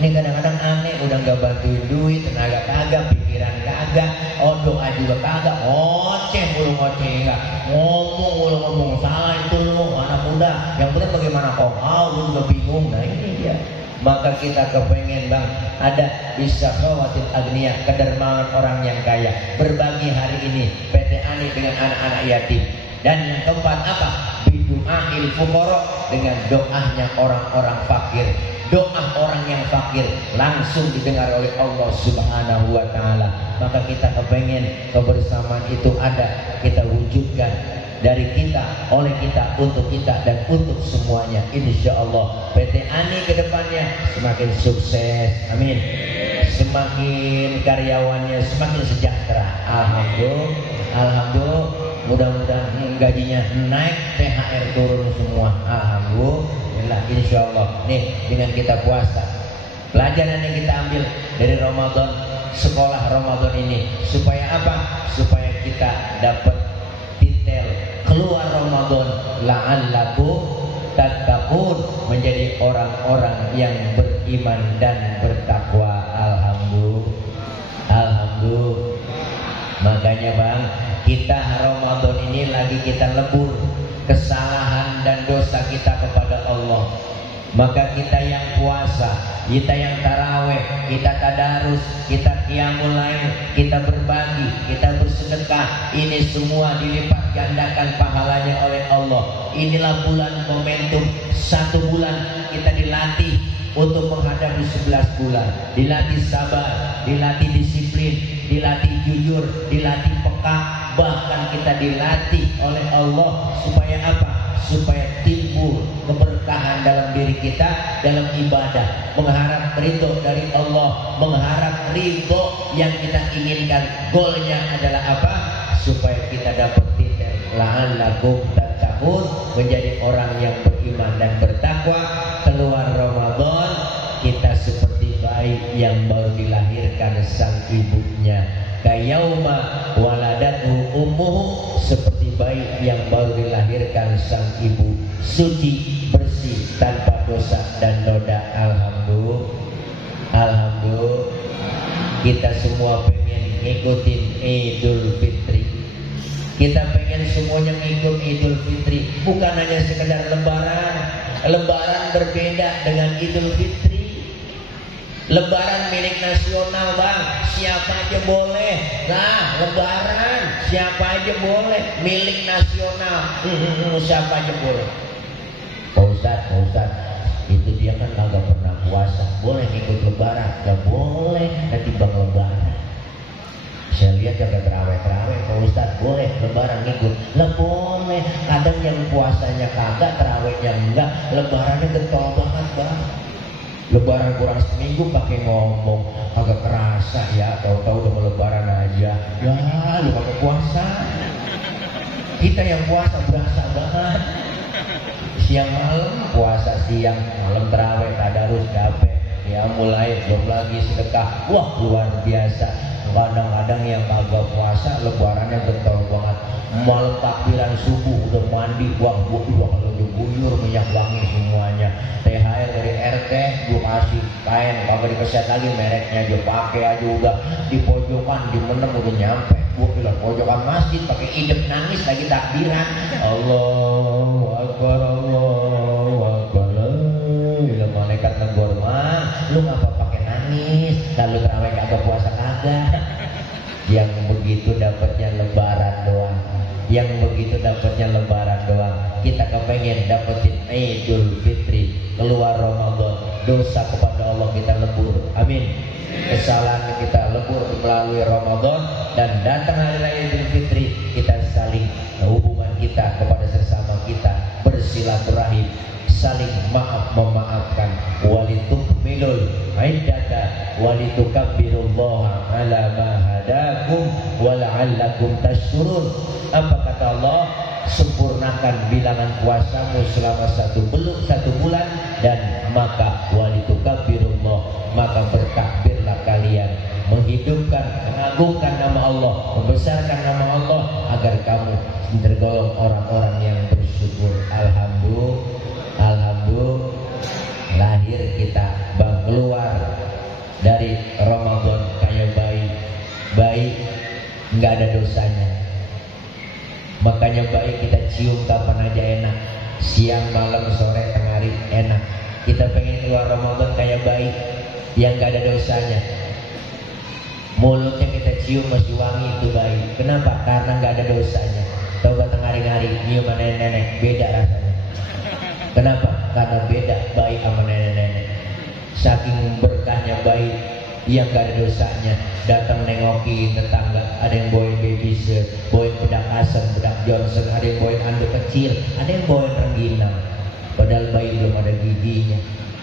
Ini kadang-kadang aneh, udah nggak bantuin duit, tenaga kagak, pikiran kagak, oh doa juga kagak, ngoceh mulu ngoceh enggak, ngomong mulu ngomong, salah itu lu anak muda, yang benar bagaimana kau? Lu juga bingung. Nah ini dia. Maka kita kepengen bang, ada bisa khawatir agnia, kedermawan orang yang kaya, berbagi hari ini PT Ani dengan anak-anak yatim. Dan yang keempat apa? Bidu'ail fuqara, dengan doanya orang-orang fakir. Doa orang yang fakir langsung didengar oleh Allah Subhanahu wa taala. Maka kita kepengen kebersamaan itu ada, kita wujudkan dari kita, oleh kita, untuk kita dan untuk semuanya. Insya Allah PT Ani kedepannya semakin sukses, amin. Semakin karyawannya semakin sejahtera, alhamdulillah, alhamdulillah. Mudah-mudahan gajinya naik, THR turun semua, alhamdulillah. Insya Allah. Nih dengan kita puasa, pelajaran yang kita ambil dari Ramadan, sekolah Ramadan ini, supaya apa? Supaya kita dapat detail keluar Ramadan, la'allakum tattaqun, menjadi orang-orang yang beriman dan bertakwa. Alhamdulillah, alhamdulillah. Makanya bang, kita Ramadan ini lagi kita lebur kesalahan dan dosa kita kepada Allah. Maka kita yang puasa, kita yang taraweh, kita tadarus, kita qiyamul lail, kita berbagi, kita bersedekah, ini semua dilipat gandakan pahalanya oleh Allah. Inilah bulan momentum, 1 bulan kita dilatih untuk menghadapi 11 bulan. Dilatih sabar, dilatih disiplin, dilatih jujur, dilatih peka, bahkan kita dilatih oleh Allah supaya apa? Supaya timbul keberkahan dalam diri kita dalam ibadah, mengharap ridho dari Allah, mengharap ridho yang kita inginkan. Goalnya adalah apa? Supaya kita dapat titik la'allakum tattaqun, menjadi orang yang beriman dan bertakwa. Keluar Ramadan kita seperti bayi yang baru dilahirkan sang ibunya. Kayauma waladatu ummuhu, seperti bayi yang baru dilahirkan sang ibu, suci, bersih, tanpa dosa dan noda. Alhamdulillah, alhamdulillah. Kita semua pengen ngikutin Idul Fitri. Kita pengen semuanya ngikut Idul Fitri, bukan hanya sekedar lebaran. Lebaran berbeda dengan Idul Fitri. Lebaran milik nasional bang, siapa aja boleh. Nah, lebaran siapa aja boleh, milik nasional, siapa aja boleh. Pak Ustaz, itu dia kan kagak pernah puasa, boleh ikut lebaran? Gak boleh, nanti bang lebaran. Saya lihat kagak terawih, Pak Ustaz boleh lebaran ikut? Lah boleh, kadang yang puasanya kagak, terawihnya enggak, lebarannya getol banget bang. Lebaran kurang seminggu pakai ngomong agak kerasa ya, tahu-tahu udah mau lebaran aja. Ya lu pakai puasa. Kita yang puasa berasa banget. Siang malam puasa, siang malam terawih, tadarus, capek. Ya mulai belum lagi sedekah. Wah luar biasa. Kadang-kadang yang kagak puasa lebarannya getol banget. Malam takbiran subuh udah mandi, buang kalau diguyur minyak wangi semuanya. THR dari RT gue kasih kain, kagak dikeset lagi mereknya, dia pakai aja udah di pojokan, di menem udah nyampe. Gue bilang pojokan masjid pakai idep nangis lagi takbiran. Allahu Akbar, Allahu Akbar. Bila malaikat negor mah, lu ngapa pakai nangis? Lalu terawih kagak puasa kagak. Yang begitu dapatnya lebaran doang. Yang begitu dapatnya lebaran doang. Kita kepengen dapetin Idul Fitri, keluar Ramadan, dosa kepada Allah kita lebur. Amin. Kesalahan kita lebur melalui Ramadan, dan datang hari raya Idul Fitri kita saling hubungan kita kepada sesama kita bersilaturahim, saling maaf memaafkan. Walitukmilul iddata walitukabbirullaha ala ma hadakum wala'allakum tashkurun. Apa kata Allah? Sempurnakan bilangan puasamu selama satu bulan, dan maka walitukabbirullah, maka bertakbirlah kalian, menghidupkan, mengagungkan nama Allah, membesarkan nama Allah, agar kamu tergolong orang-orang yang bersyukur. Alhamdulillah, lahir kita keluar dari Ramadan kayak bayi nggak ada dosanya. Makanya bayi kita cium kapan aja enak, siang, malam, sore, tengah hari enak. Kita pengen keluar Ramadan kayak bayi yang nggak ada dosanya. Mulutnya kita cium masih wangi, itu bayi. Kenapa? Karena nggak ada dosanya. Coba tengah hari nyium nenek-nenek, beda rasanya. Kenapa? Karena beda bayi sama nenek-nenek. Saking berkahnya bayi yang gak ada dosanya, datang nengokin tetangga, ada yang bawain baby shirt, bawain bedak asem, bedak Johnson, ada yang bawain anduk kecil, ada yang bawain rengginang, padahal bayi belum ada giginya.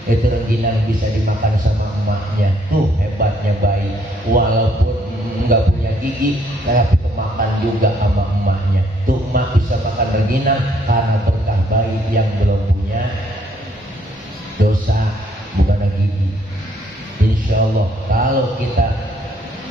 Itu rengginang bisa dimakan sama emaknya. Tuh hebatnya bayi, walaupun nggak punya gigi tapi kemakan juga sama emaknya. Tuh emak bisa makan rengginang karena berkah bayi yang belum punya dosa, bukan gigi. Insya Allah kalau kita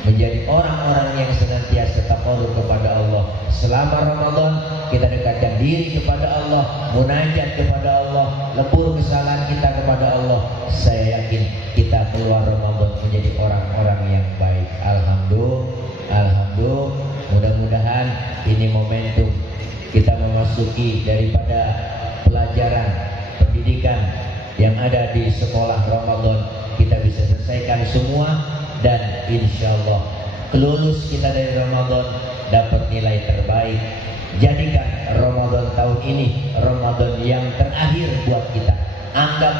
menjadi orang-orang yang senantiasa taqarrub kepada Allah selama Ramadan, kita dekatkan diri kepada Allah, munajat kepada Allah, lebur kesalahan kita kepada Allah, saya yakin kita keluar Ramadan menjadi orang-orang yang baik. Alhamdulillah, mudah-mudahan ini momentum kita memasuki daripada pelajaran pendidikan yang ada di sekolah Ramadan, kita bisa selesaikan semua, dan insya Allah kelulus kita dari Ramadan dapat nilai terbaik. Jadikan Ramadan tahun ini Ramadan yang terakhir buat kita. Anggap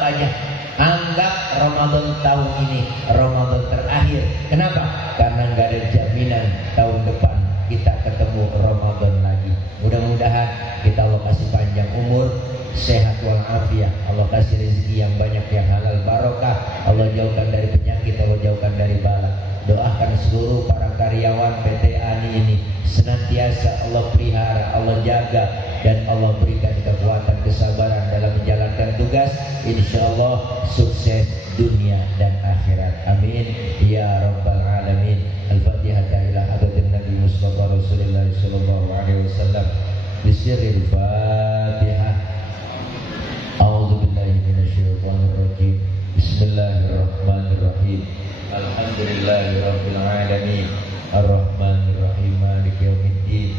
Ramadan tahun ini Ramadan terakhir. Kenapa? Karena nggak ada jaminan tahun depan kita ketemu Ramadan lagi. Mudah-mudahan kita Allah kasih panjang umur, sehat walafiat, Allah kasih rezeki yang banyak, yang halal barokah, Allah jauhkan dari penyakit, Allah jauhkan dari bala. Doakan seluruh para karyawan PT ANI ini senantiasa Allah pelihara, Allah jaga, dan Allah berikan kekuatan, kesabaran dalam menjalankan tugas. Insya Allah sukses dunia dan akhirat. Amin ya rabbal alamin. Al-Fatihah ila hadratin Nabi Mustafa Rasulullah sallallahu alaihi wasallam. Bisirril Fatihah. A'udzu billahi minasyaitonir rajim. Bismillahirrahmanirrahim. Alhamdulillahirabbil alamin. Arrahmanir rahim. Maliki yaumiddin.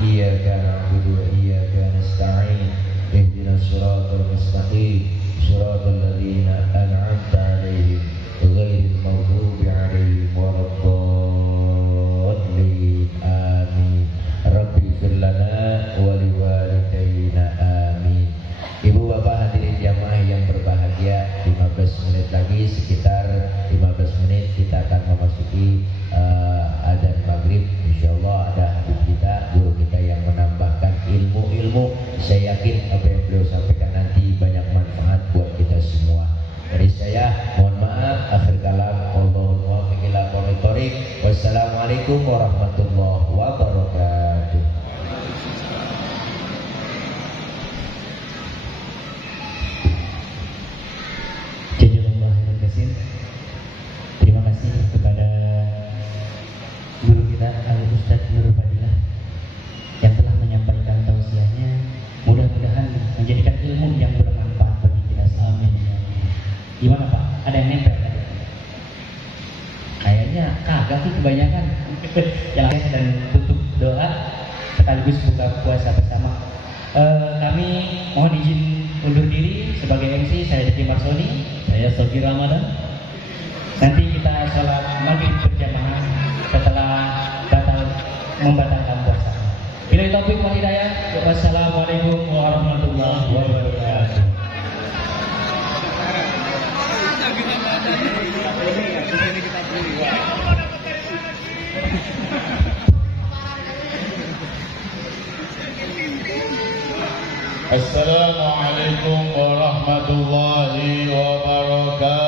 Iyyaka na'budu wa iyyaka nasta'in. Ihdinas siratal mustaqim. Siratal ladzina an'amta 'alaihim ghairil maghdubi 'alaihim waladdallin. Amin. Rabbi ighfir lana wa liwalidayna. Amin. Ibu bapak hadirin jamaah yang berbahagia, 15 menit lagi, sekitar 15 menit kita akan memasuki adzan maghrib. Insyaallah ada habib kita, guru kita yang menambahkan Wassalamualaikum warahmatullahi wabarakatuh. Terima kasih kepada guru kita Al-Ustaz Nurul Fadilah yang telah menyampaikan tausiahnya. Mudah-mudahan menjadikan ilmu yang bermanfaat bagi kita. Amin. Gimana Pak? Ada yang nempel tadi? Kayaknya kagak sih kebanyakan. Dan tutup doa sekaligus buka puasa bersama. Kami mohon izin undur diri sebagai MC. Saya Diki Marsoni, saya Sogi Ramadan. Nanti kita sholat maghrib berjamaah setelah membatalkan puasa. Bila taufiq wal hidayah. Wassalamualaikum warahmatullahi wabarakatuh. Assalamualaikum warahmatullahi wabarakatuh.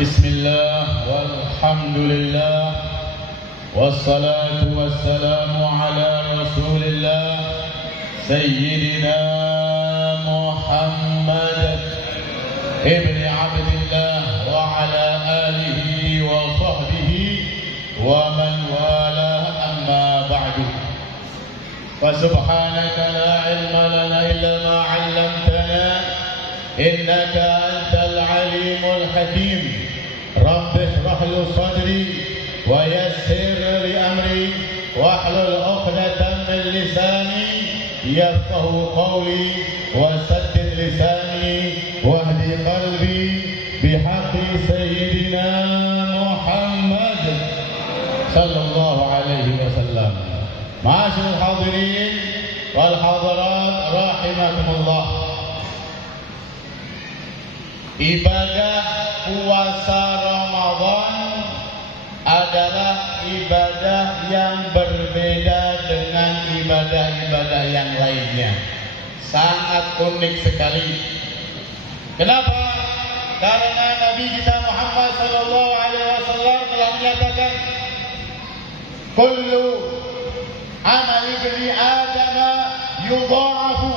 Bismillah walhamdulillah wassalatu wassalamu ala rasulillah Sayyidina Muhammad ibn Abdillah wa ala alihi wa sahbihi wa man wala amma ba'du. Wa subhanaka la ilma lana illa ma 'allamtana innaka antal alimul hakim. Rabbi shrah li sadri wa yassir li amri wahlul 'uqdatam min lisani yafqahu qawli wa saddid lisani wahdi qalbi bihaqqi sayyidina Muhammad sallallahu alaihi wasallam. Ma'asyiral hadirin wal hadirat rahimakumullah. Ibadah puasa Ramadan adalah ibadah yang berbeda dengan ibadah-ibadah yang lainnya. Sangat unik sekali. Kenapa? Karena Nabi kita Muhammad sallallahu alaihi wasallam telah menyatakan kullu amali ibni Adam yudha'afu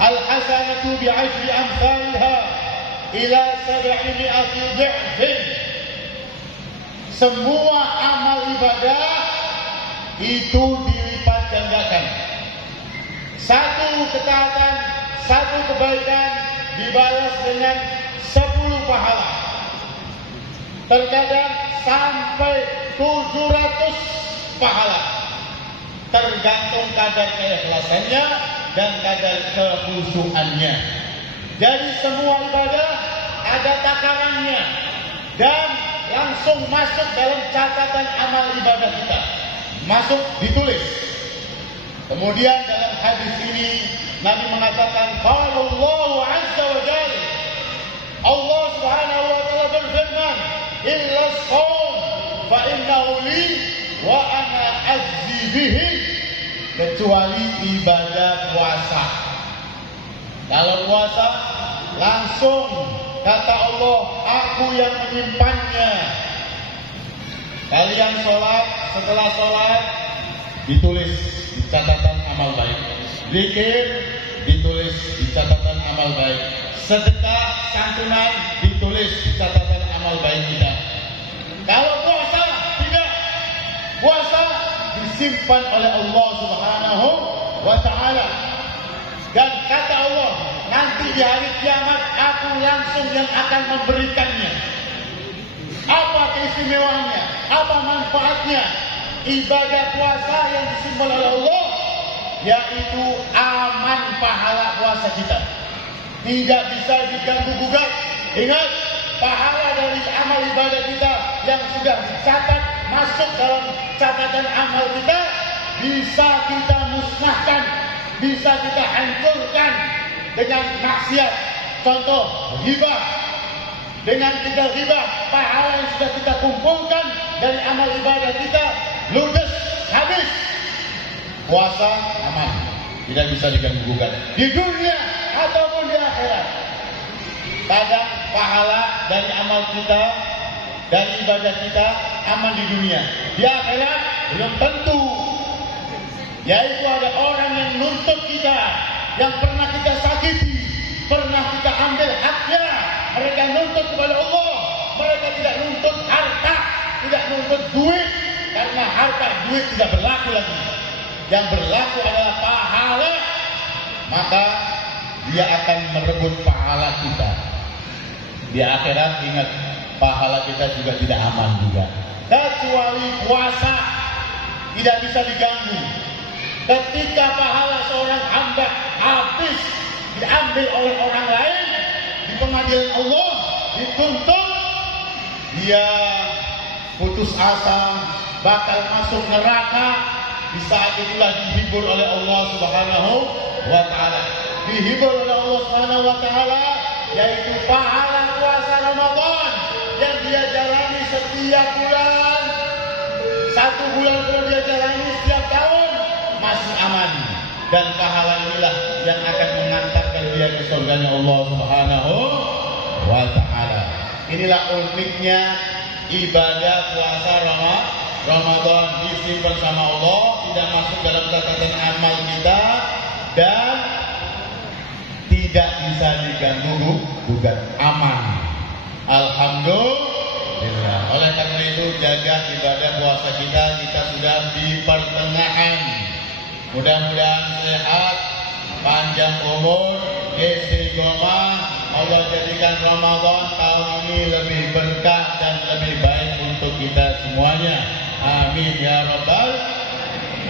al-hasanatu bi'ashri amsalha ila 700 dhi'fin. Semua amal ibadah itu dilipat gandakan. Satu ketaatan, satu kebaikan dibalas dengan 10 pahala. Terkadang sampai 700 pahala. Tergantung kadar keikhlasannya dan kadar kekhusyuannya. Jadi semua ibadah ada takarannya dan langsung masuk dalam catatan amal ibadah kita. Masuk ditulis. Kemudian dalam hadis ini Nabi mengatakan qala Allah azza wa jalla, Allah Subhanahu wa taala berfirman, illa shaum fa innahu li wa ana azzi bihi, kecuali ibadah puasa. Kalau puasa langsung kata Allah, aku yang menyimpannya. Kalian sholat, setelah sholat ditulis di catatan amal baik. Zikir ditulis di catatan amal baik. Sedekah, santunan ditulis di catatan amal baik kita. Kalau puasa tidak, puasa disimpan oleh Allah Subhanahu wa taala. Dan kata Allah, nanti di hari kiamat aku langsung yang akan memberikannya. Apa keistimewaannya? Apa manfaatnya? Ibadah puasa yang disimpan oleh Allah, yaitu aman pahala puasa kita. Tidak bisa diganggu-gugat. Ingat, pahala dari amal ibadah kita yang sudah dicatat masuk dalam catatan amal kita bisa kita musnahkan, bisa kita hancurkan dengan maksiat. Contoh, ghibah. Dengan kita ghibah, pahala yang sudah kita kumpulkan dari amal ibadah kita ludes, habis. Puasa aman, tidak bisa diganggu-gugat di dunia ataupun di akhirat. kadang pahala dari amal kita, dari ibadah kita aman di dunia. Di akhirat belum tentu. Yaitu ada orang yang nuntut kita, yang pernah kita sakiti, pernah kita ambil haknya. Mereka nuntut kepada Allah. Mereka tidak nuntut harta, tidak nuntut duit, karena harta duit tidak berlaku lagi. Yang berlaku adalah pahala. Maka dia akan merebut pahala kita. Di akhirat ingat, pahala kita juga tidak aman juga. Kecuali puasa tidak bisa diganggu. Ketika pahala seorang hamba habis diambil oleh orang lain di pengadilan Allah, dituntut, dia putus asa, bakal masuk neraka. Di saat itulah dihibur oleh Allah Subhanahu wa Ta'ala. Dihibur oleh Allah Subhanahu wa Ta'ala, yaitu pahala puasa Ramadan yang dia jalani setiap bulan. 1 bulan kalau dia jalani setiap tahun, masih aman. Dan pahala inilah yang akan mengantarkan dia ke surganya Allah Subhanahu wa Ta'ala. Inilah uniknya ibadah puasa Ramadan, disimpan sama Allah, tidak masuk dalam catatan amal kita, dan tidak bisa diganggu gugat, aman. Alhamdulillah. Oleh karena itu jaga ibadah puasa kita sudah di pertengahan. Mudah-mudahan sehat, panjang umur, istiqomah. Allah jadikan Ramadan tahun ini lebih berkah dan lebih baik untuk kita semuanya. Amin ya rabbal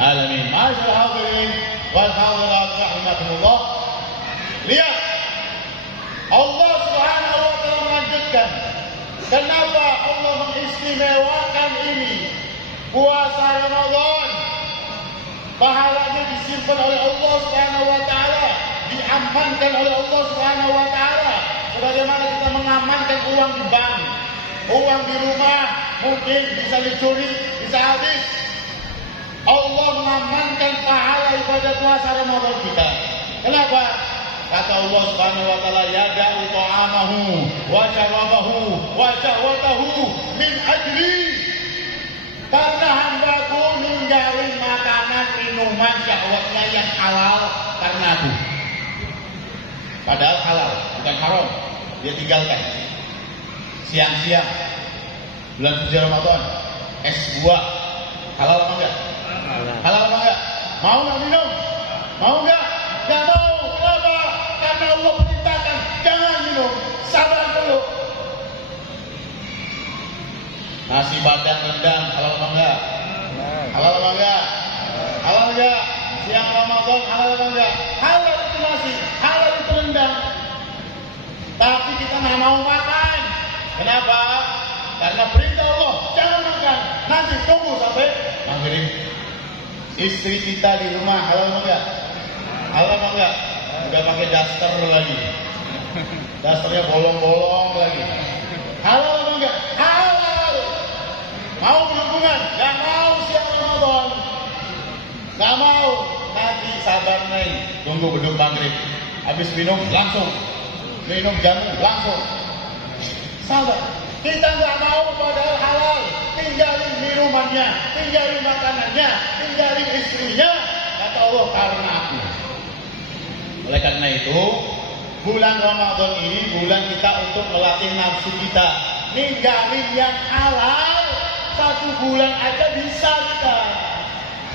alamin. Ma'asyiral hadirin walhamdulillah rahmatullah. Lihat, Allah Subhanahu wa Ta'ala melanjutkan. Kenapa Allah mengistimewakan ini? Puasa Ramadan, pahalanya disimpan oleh Allah Subhanahu wa Ta'ala, diamankan oleh Allah Subhanahu wa Ta'ala. Sebagaimana kita mengamankan uang di bank, uang di rumah mungkin bisa dicuri, bisa habis. Allah mengamankan pahala ibadah puasa Ramadan kita. Kenapa? Kata Allah Subhanahu wa Ta'ala, yada'u ta'amahu wa syarabahu wa syahwatahu min ajli. Karena hambaku ninggalin makanan, minuman, syahwatnya yang halal karena aku. Padahal halal, bukan haram. Dia tinggalkan. Siang-siang bulan suci Ramadan, es buah halal apa enggak? Halal apa enggak? Mau nggak minum? Mau nggak? Nggak mau. Kenapa? Karena Allah perintahkan jangan minum. Sabar dulu. Nasi padang rendang halal apa enggak? Halal apa enggak? Halal enggak? Siang Ramadan halal apa enggak? Halal itu nasi, halal itu rendang. Tapi kita nggak mau makan. Kenapa? Karena perintah Allah jangan makan. Nanti tunggu sampai maghrib. Istri kita di rumah halal apa enggak? Halal apa enggak? Udah pakai daster lagi. Dasternya bolong-bolong lagi. Halal apa enggak? Halal. Mau berhubungan? Gak mau siang Ramadan. Gak mau. Nanti sabar nih. Tunggu beduk maghrib. Habis minum langsung. Minum jamu langsung. Sabar. Kita nggak mau padahal halal. Tinggalin minumannya, tinggalin makanannya, tinggalin istrinya. Kata Allah karena aku. Oleh karena itu, bulan Ramadan ini bulan kita untuk melatih nafsu kita. Ninggalin yang halal 1 bulan aja bisa kita.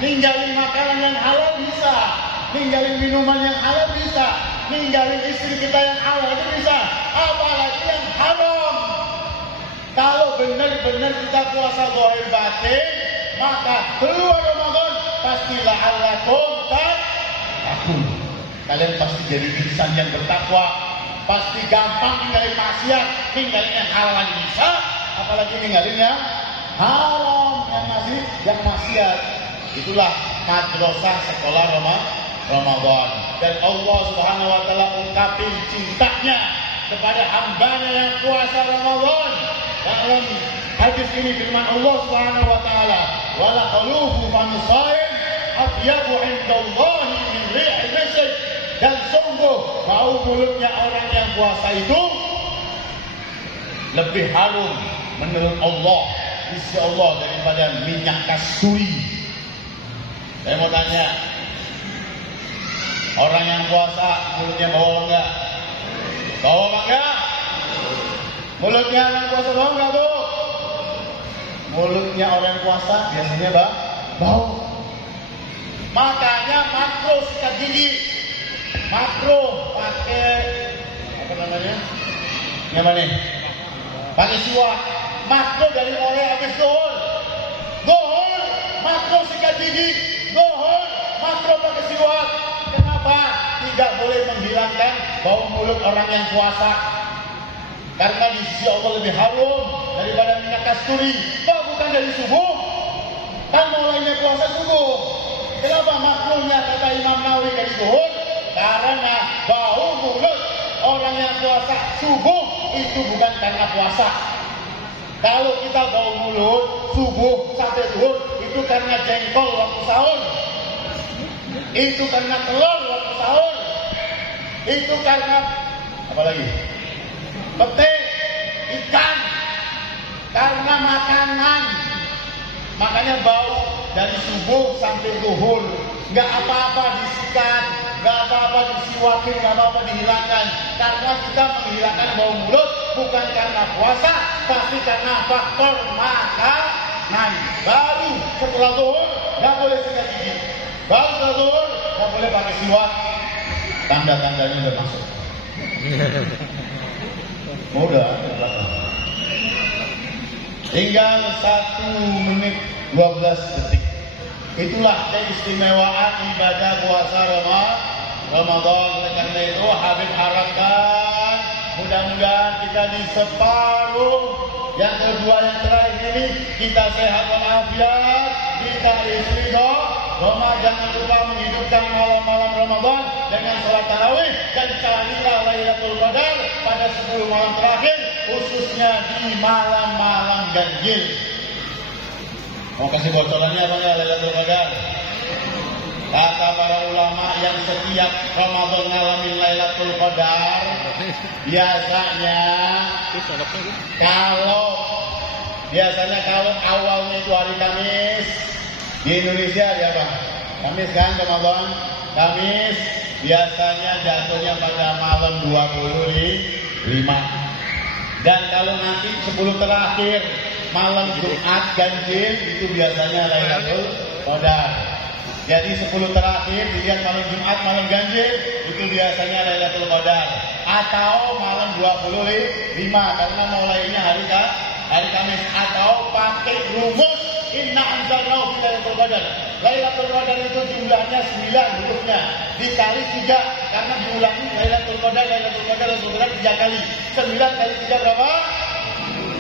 Ninggalin makanan yang halal bisa. Ninggalin minuman yang halal bisa. Ninggalin istri kita yang halal itu bisa. Apalagi yang haram. Kalau benar-benar kita puasa zahir batin, maka keluar Ramadan pastilah la'allakum tattaqun. Kalian pasti jadi insan yang bertakwa, pasti gampang ninggalin maksiat, ninggalin yang halal bisa, apalagi ninggalin yang haram, yang maksiat. Itulah madrasah sekolah Ramadan. Dan Allah Subhanahu wa Ta'ala ungkapin cintanya kepada hambanya yang puasa Ramadan. Dalam hadis ini firman Allah Subhanahu wa Ta'ala, wala qaluhu man shaim atyabu indallahi min ri'il misk. Dan sungguh bau mulutnya orang yang puasa itu lebih harum menurut Allah, isi Allah daripada minyak kasturi. Saya mau tanya, orang yang puasa mulutnya bau enggak? Bau apa enggak? Mulutnya orang puasa bau enggak, Bu? Mulutnya orang puasa biasanya bau. Makanya makro sikat gigi. Makro pakai apa namanya? Yang mana? Pakai siwak. Makro dari mulai habis zuhur. Zuhur, makro sikat gigi. Zuhur, makro pakai siwak. Kenapa? Tidak boleh menghilangkan bau mulut orang yang puasa. Karena di sisi Allah lebih harum daripada minyak kasturi. Kok bukan dari subuh? Kan mulainya puasa subuh. Kenapa makruhnya kata Imam Nawawi dari zuhur? Karena bau mulut orang yang puasa subuh itu bukan karena puasa. Kalau kita bau mulut subuh sampai zuhur itu karena jengkol waktu sahur. Itu karena telur waktu sahur. Itu karena apa lagi? Pete, ikan, karena makanan. Makanya bau dari subuh sampai zuhur. Gak apa-apa disikat, gak apa-apa disiwakin, gak apa-apa dihilangkan. Karena kita menghilangkan bau mulut bukan karena puasa, tapi karena faktor makanan. Baru setelah zuhur gak boleh sikat gigi. Baru setelah zuhur gak boleh pakai siwak. Tanda-tandanya udah masuk. Mudah. Tinggal 1 menit 12 detik. Itulah keistimewaan ibadah puasa Ramadan. Oleh karena itu Habib harapkan mudah-mudahan kita di separuh yang kedua yang terakhir ini kita sehat walafiat, kita istiqomah. Jangan lupa menghidupkan malam-malam Ramadan dengan sholat tarawih dan carilah Lailatul Qadar pada 10 malam terakhir, khususnya di malam-malam ganjil. Mau kasih bocorannya apa ya Lailatul Qadar? Kata para ulama yang setiap Ramadan ngalamin Lailatul Qadar, biasanya kalau awalnya itu hari Kamis, di Indonesia ada apa? Kamis kan Ramadan? Kamis biasanya jatuhnya pada malam 25. Dan kalau nanti 10 terakhir malam Jumat ganjil itu biasanya Lailatul Qadar. Jadi 10 terakhir dilihat malam Jumat malam ganjil itu biasanya Lailatul Qadar. Atau malam 25 karena mulainya hari Kamis, atau pakai rumus Inna anzalnahu fi Lailatul Qadar. Lailatul Qadar itu jumlahnya 9 hurufnya dikali 3 karena diulangi Lailatul Qadar 3 kali. 9 kali 3 berapa?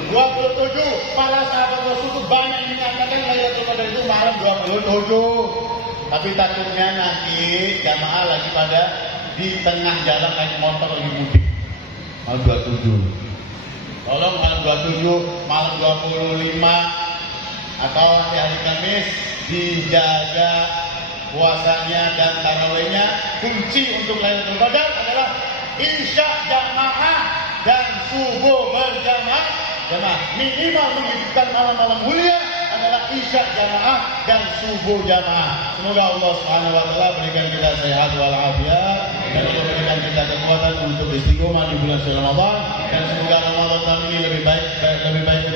27. Para sahabat Rasul itu banyak yang mengatakan Lailatul Qadar itu malam 27. Tapi takutnya nanti jamaah lagi pada di tengah jalan naik motor lagi mudik. Malam 27. Tolong malam 27, malam 25 atau hari Kamis dijaga puasanya dan tarawihnya. Kunci untuk Lailatul Qadar adalah isya jamaah dan subuh berjamaah. Minimal menghidupkan malam-malam mulia adalah isya jamaah dan subuh jamaah. Semoga Allah Subhanahu wa taala berikan kita sehat walafiat dan Allah berikan kita kekuatan untuk istiqomah di bulan Ramadan, dan semoga Ramadan tahun ini lebih baik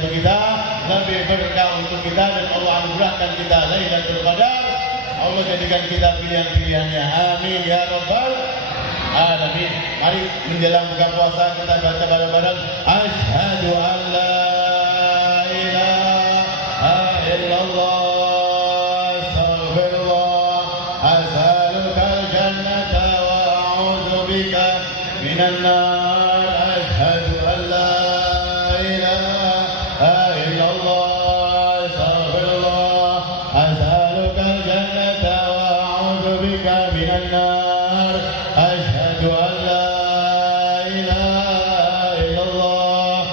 untuk kita, lebih berkah untuk kita, dan Allah anugerahkan kita Lailatul Qadar. Allah jadikan kita pilihan-pilihannya. Amin ya rabbal alamin. Mari menjelang buka puasa kita baca bareng-bareng asyhadu an la ilaha illallah astaghfirullah as'alukal jannata wa a'udzu bika minan nar asyhadu an la ilaha illallah astaghfirullah as'alukal jannata wa a'udzu bika minan nar asyhadu an la ilaha illallah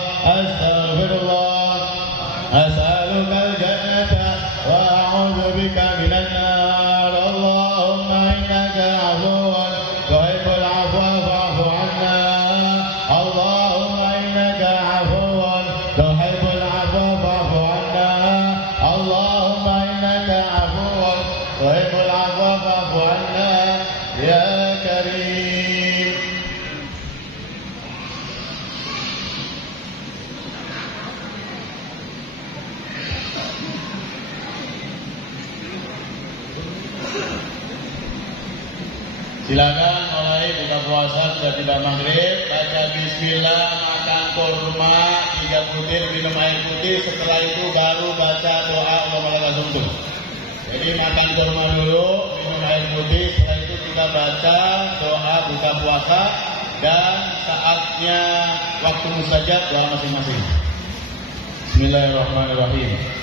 Silakan mulai buka puasa, sudah tidak maghrib, baca bismillah, makan kurma 3 butir, minum air putih, setelah itu baru baca doa Allahumma lakal hamdu. Jadi makan kurma dulu, minum air putih, setelah itu kita baca doa buka puasa, dan saatnya waktu mustajab doa masing-masing. Bismillahirrahmanirrahim.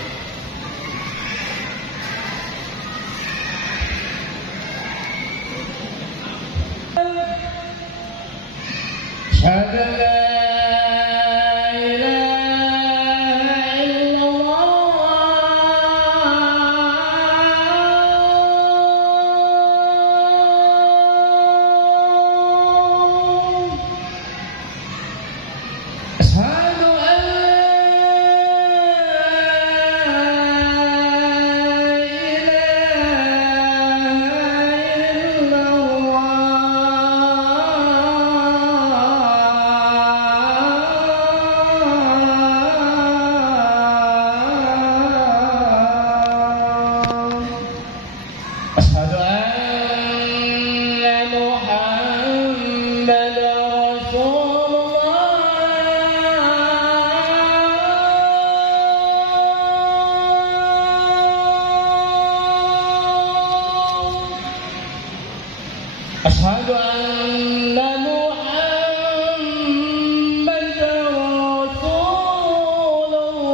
Asyhadu an la ilaha illallah. Asyhadu an أشهد أن محمدا رسول الله.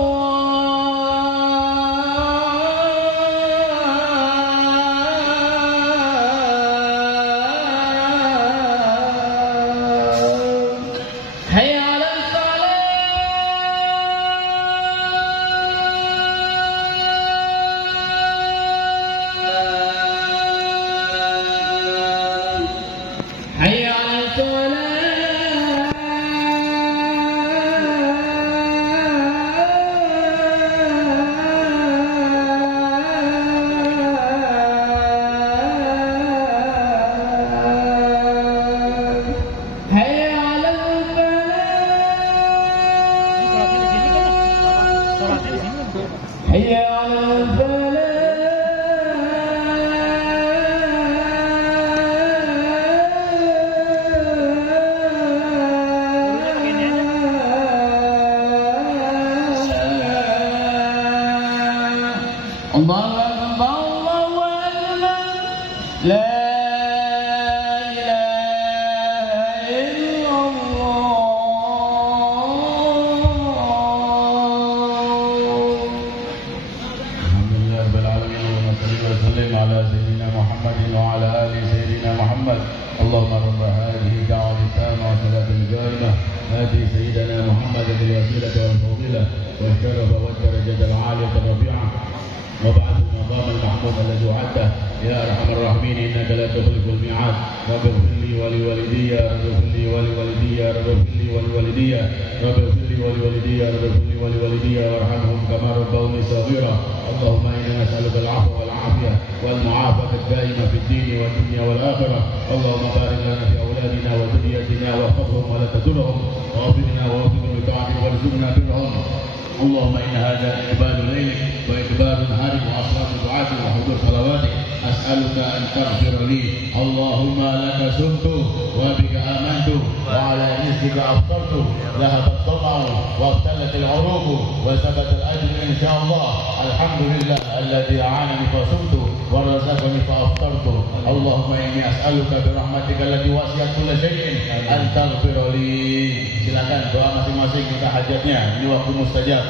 حي على حي على الصلاة حي على الفلاح حي على الله أكبر الله أكبر لا إله إلا الله. Alhamdulillah rabbil alamin wa sallallahu wa sallim ala sayyidina Muhammadin wa ala ali sayyidina Muhammad. Allahumma rabb hadhihi da'wati tamma wa salatul qaimah ati sayyidina Muhammad bil wasilati wal fadilah wa sharafa wa darajat al 'aliyah ar rafi'ah wa ba'd maqam al mahmud alladhi wa'adta ya arhamar rahimin innaka la tukhliful mi'ad rabbi ighfirli wa li walidayya rabbi ighfirli wa li walidayya rabbi ighfirli wa li walidayya rabbi ighfirli wa li walidayya rabbi ighfirli wa li walidayya warhamhum kama rabbawni saghira. اللهم إنا نسألك العفو والعافية والمعافاة الدائمة في الدين والدنيا والآخرة. اللهم بارك لنا في أولادنا وذريتنا واحفظهم ولا تضرهم ووفقنا ووفقهم لطاعتك وارزقنا برهم. اللهم إن هذا إقبال ليلك وإقبال نهارك وأصلاة دعاتك وحضور صلواتك. أسألك أن تغفر لي. اللهم لك سمت وبك آمنت وعلى رزقك أفطرت. ذهب الطمع وابتلت العروق وثبت الأجر إن شاء الله. الحمد لله الذي أعانني فصمت ورزقني فأفطرت. اللهم إني أسألك برحمتك التي وسعت كل شيء أن تغفر لي. Silakan doa masing-masing kita hajatnya. Ini waktu mustajab.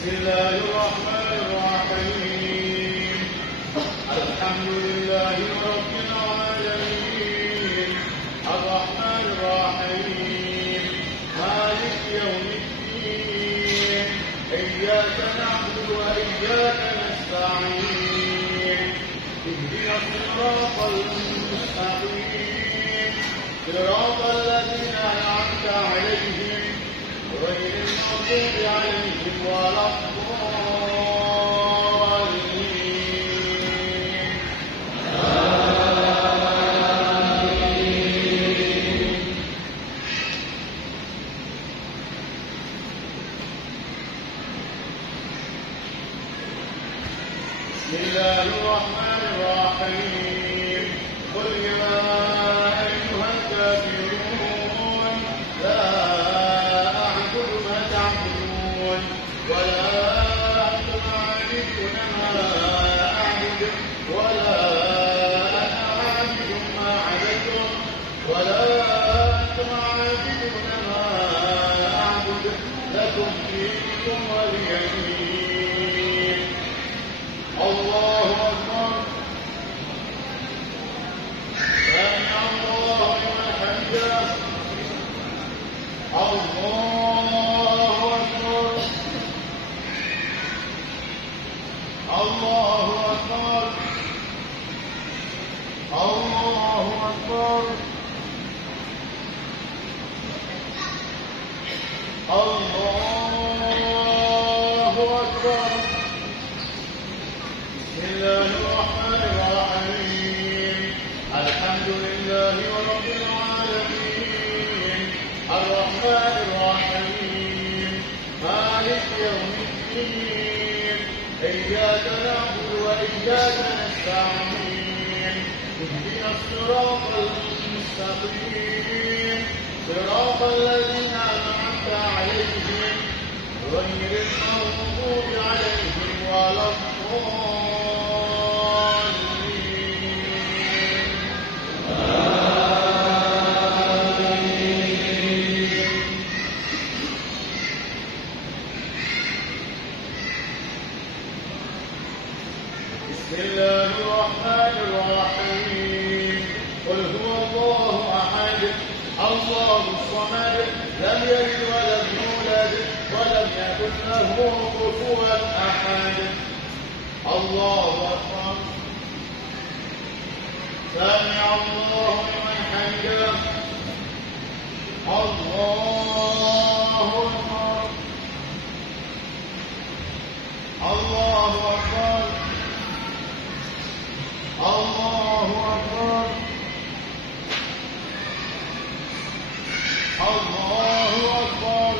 بسم الله الرحمن الرحيم الحمد لله رب العالمين الرحمن الرحيم مالك يوم الدين إياك نعبد وإياك نستعين اهدنا الصراط المستقيم صراط الذين أنعمت عليهم غير المغضوب عليهم ولا الضالين بسم الله الرحمن الرحيم قل يا أيها الكافرون لا أعبد ما تعبدون ولا أنتم عابدون ما أعبد ولا أنا عابد ما عبدتم ولا أنتم عابدون ما أعبد لكم دينكم ولي دين الله أكبر سمع الله لمن حمده الله أكبر الله أكبر الله أكبر الله أكبر بسم الله الرحمن الرحيم الحمد لله رب العالمين الرحمن الرحيم مالك يوم الدين إياك نعبد وإياك نستعين اهدنا الصراط المستقيم صراط الذين أنعمت عليهم غير المغضوب عليهم ولا الضالين بسم الله الرحمن الرحيم قل هو الله أحد الله الصمد لم يلد ولم يولد ولم يكن له كفوا أحد الله أكبر سمع الله لمن حمده الله أكبر الله أكبر الله أكبر الله أكبر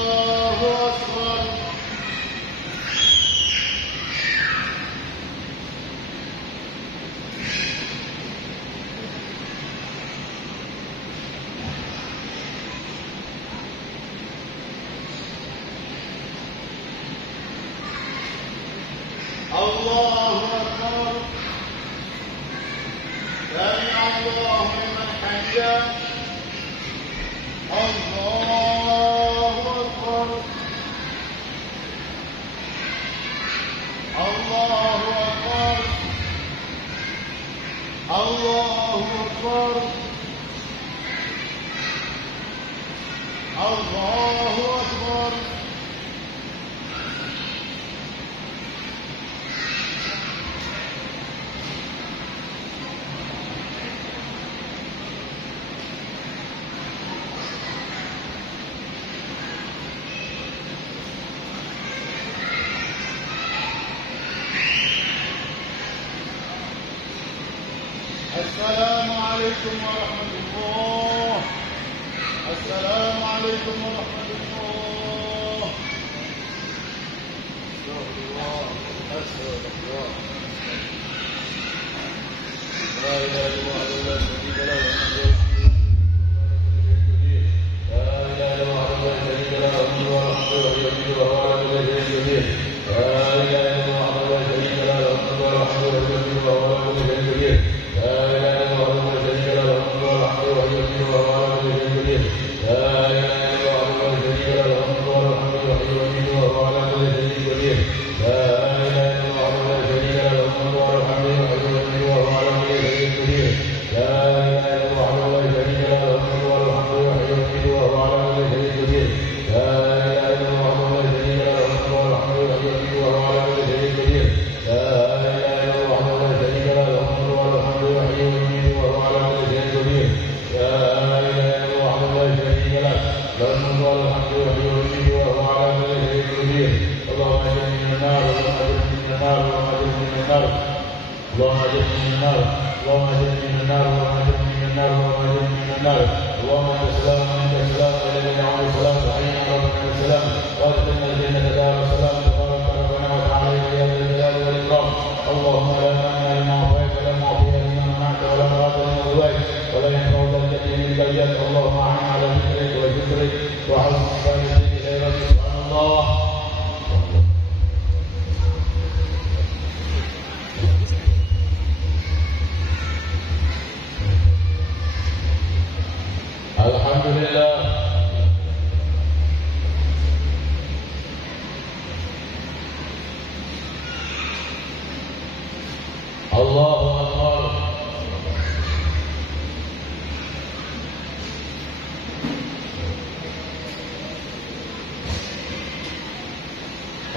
الله أكبر الله أكبر سمع الله لمن حمده الله أكبر الله أكبر الله أكبر الله أكبر السلام عليكم ورحمة الله السلام عليكم ورحمة الله استغفر الله استغفر الله لا إله إلا الله لا شريك له لا إله إلا الله لا شريك له وهو على كل شيء قدير لا إله إلا الله لا شريك له النار اللهم اجرني من النار اللهم اجرني من النار اللهم اجرني من النار اللهم اجرني من النار اللهم انت السلام وانت السلام اليك نعود السلام وحينا ربنا بالسلام وادخلنا الجنه دار السلام تبارك ربنا وتعالى يا ذا الجلال والاكرام اللهم لا مانع لما اعطيت ولا معطي لما منعت ولا مراد لما رضيت ولا ينفع ذا الذي منك الجد اللهم اعنا على ذكرك وذكرك وحسن عبادتك الى ربك سبحان الله. Alhamdulillah. Allahu Akbar.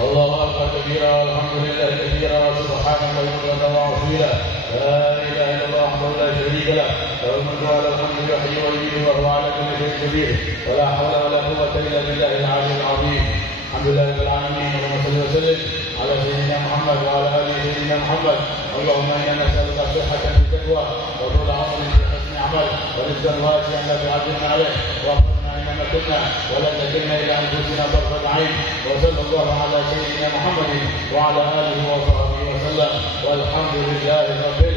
Allahu Akbar kabira walhamdulillah kabira wa subhanallahi bukratan wa asila. La ilaha illallah wahdahu la syarika lah. له الملك وله الحمد يحيي ويميت وهو على كل شيء قدير ولا حول ولا قوة إلا بالله العلي العظيم. الحمد لله رب العالمين اللهم صل وسلم على سيدنا محمد وعلى آل سيدنا محمد. اللهم إنا نسألك صحة في التقوى وطول عمر في حسن عمل ورزقا واسعا لا تعجلنا عليه واغفرنا إنما كنا ولا تكلنا إلى أنفسنا طرفة عين. وصلى الله على سيدنا محمد وعلى آله وصحبه وسلم والحمد لله رب العالمين.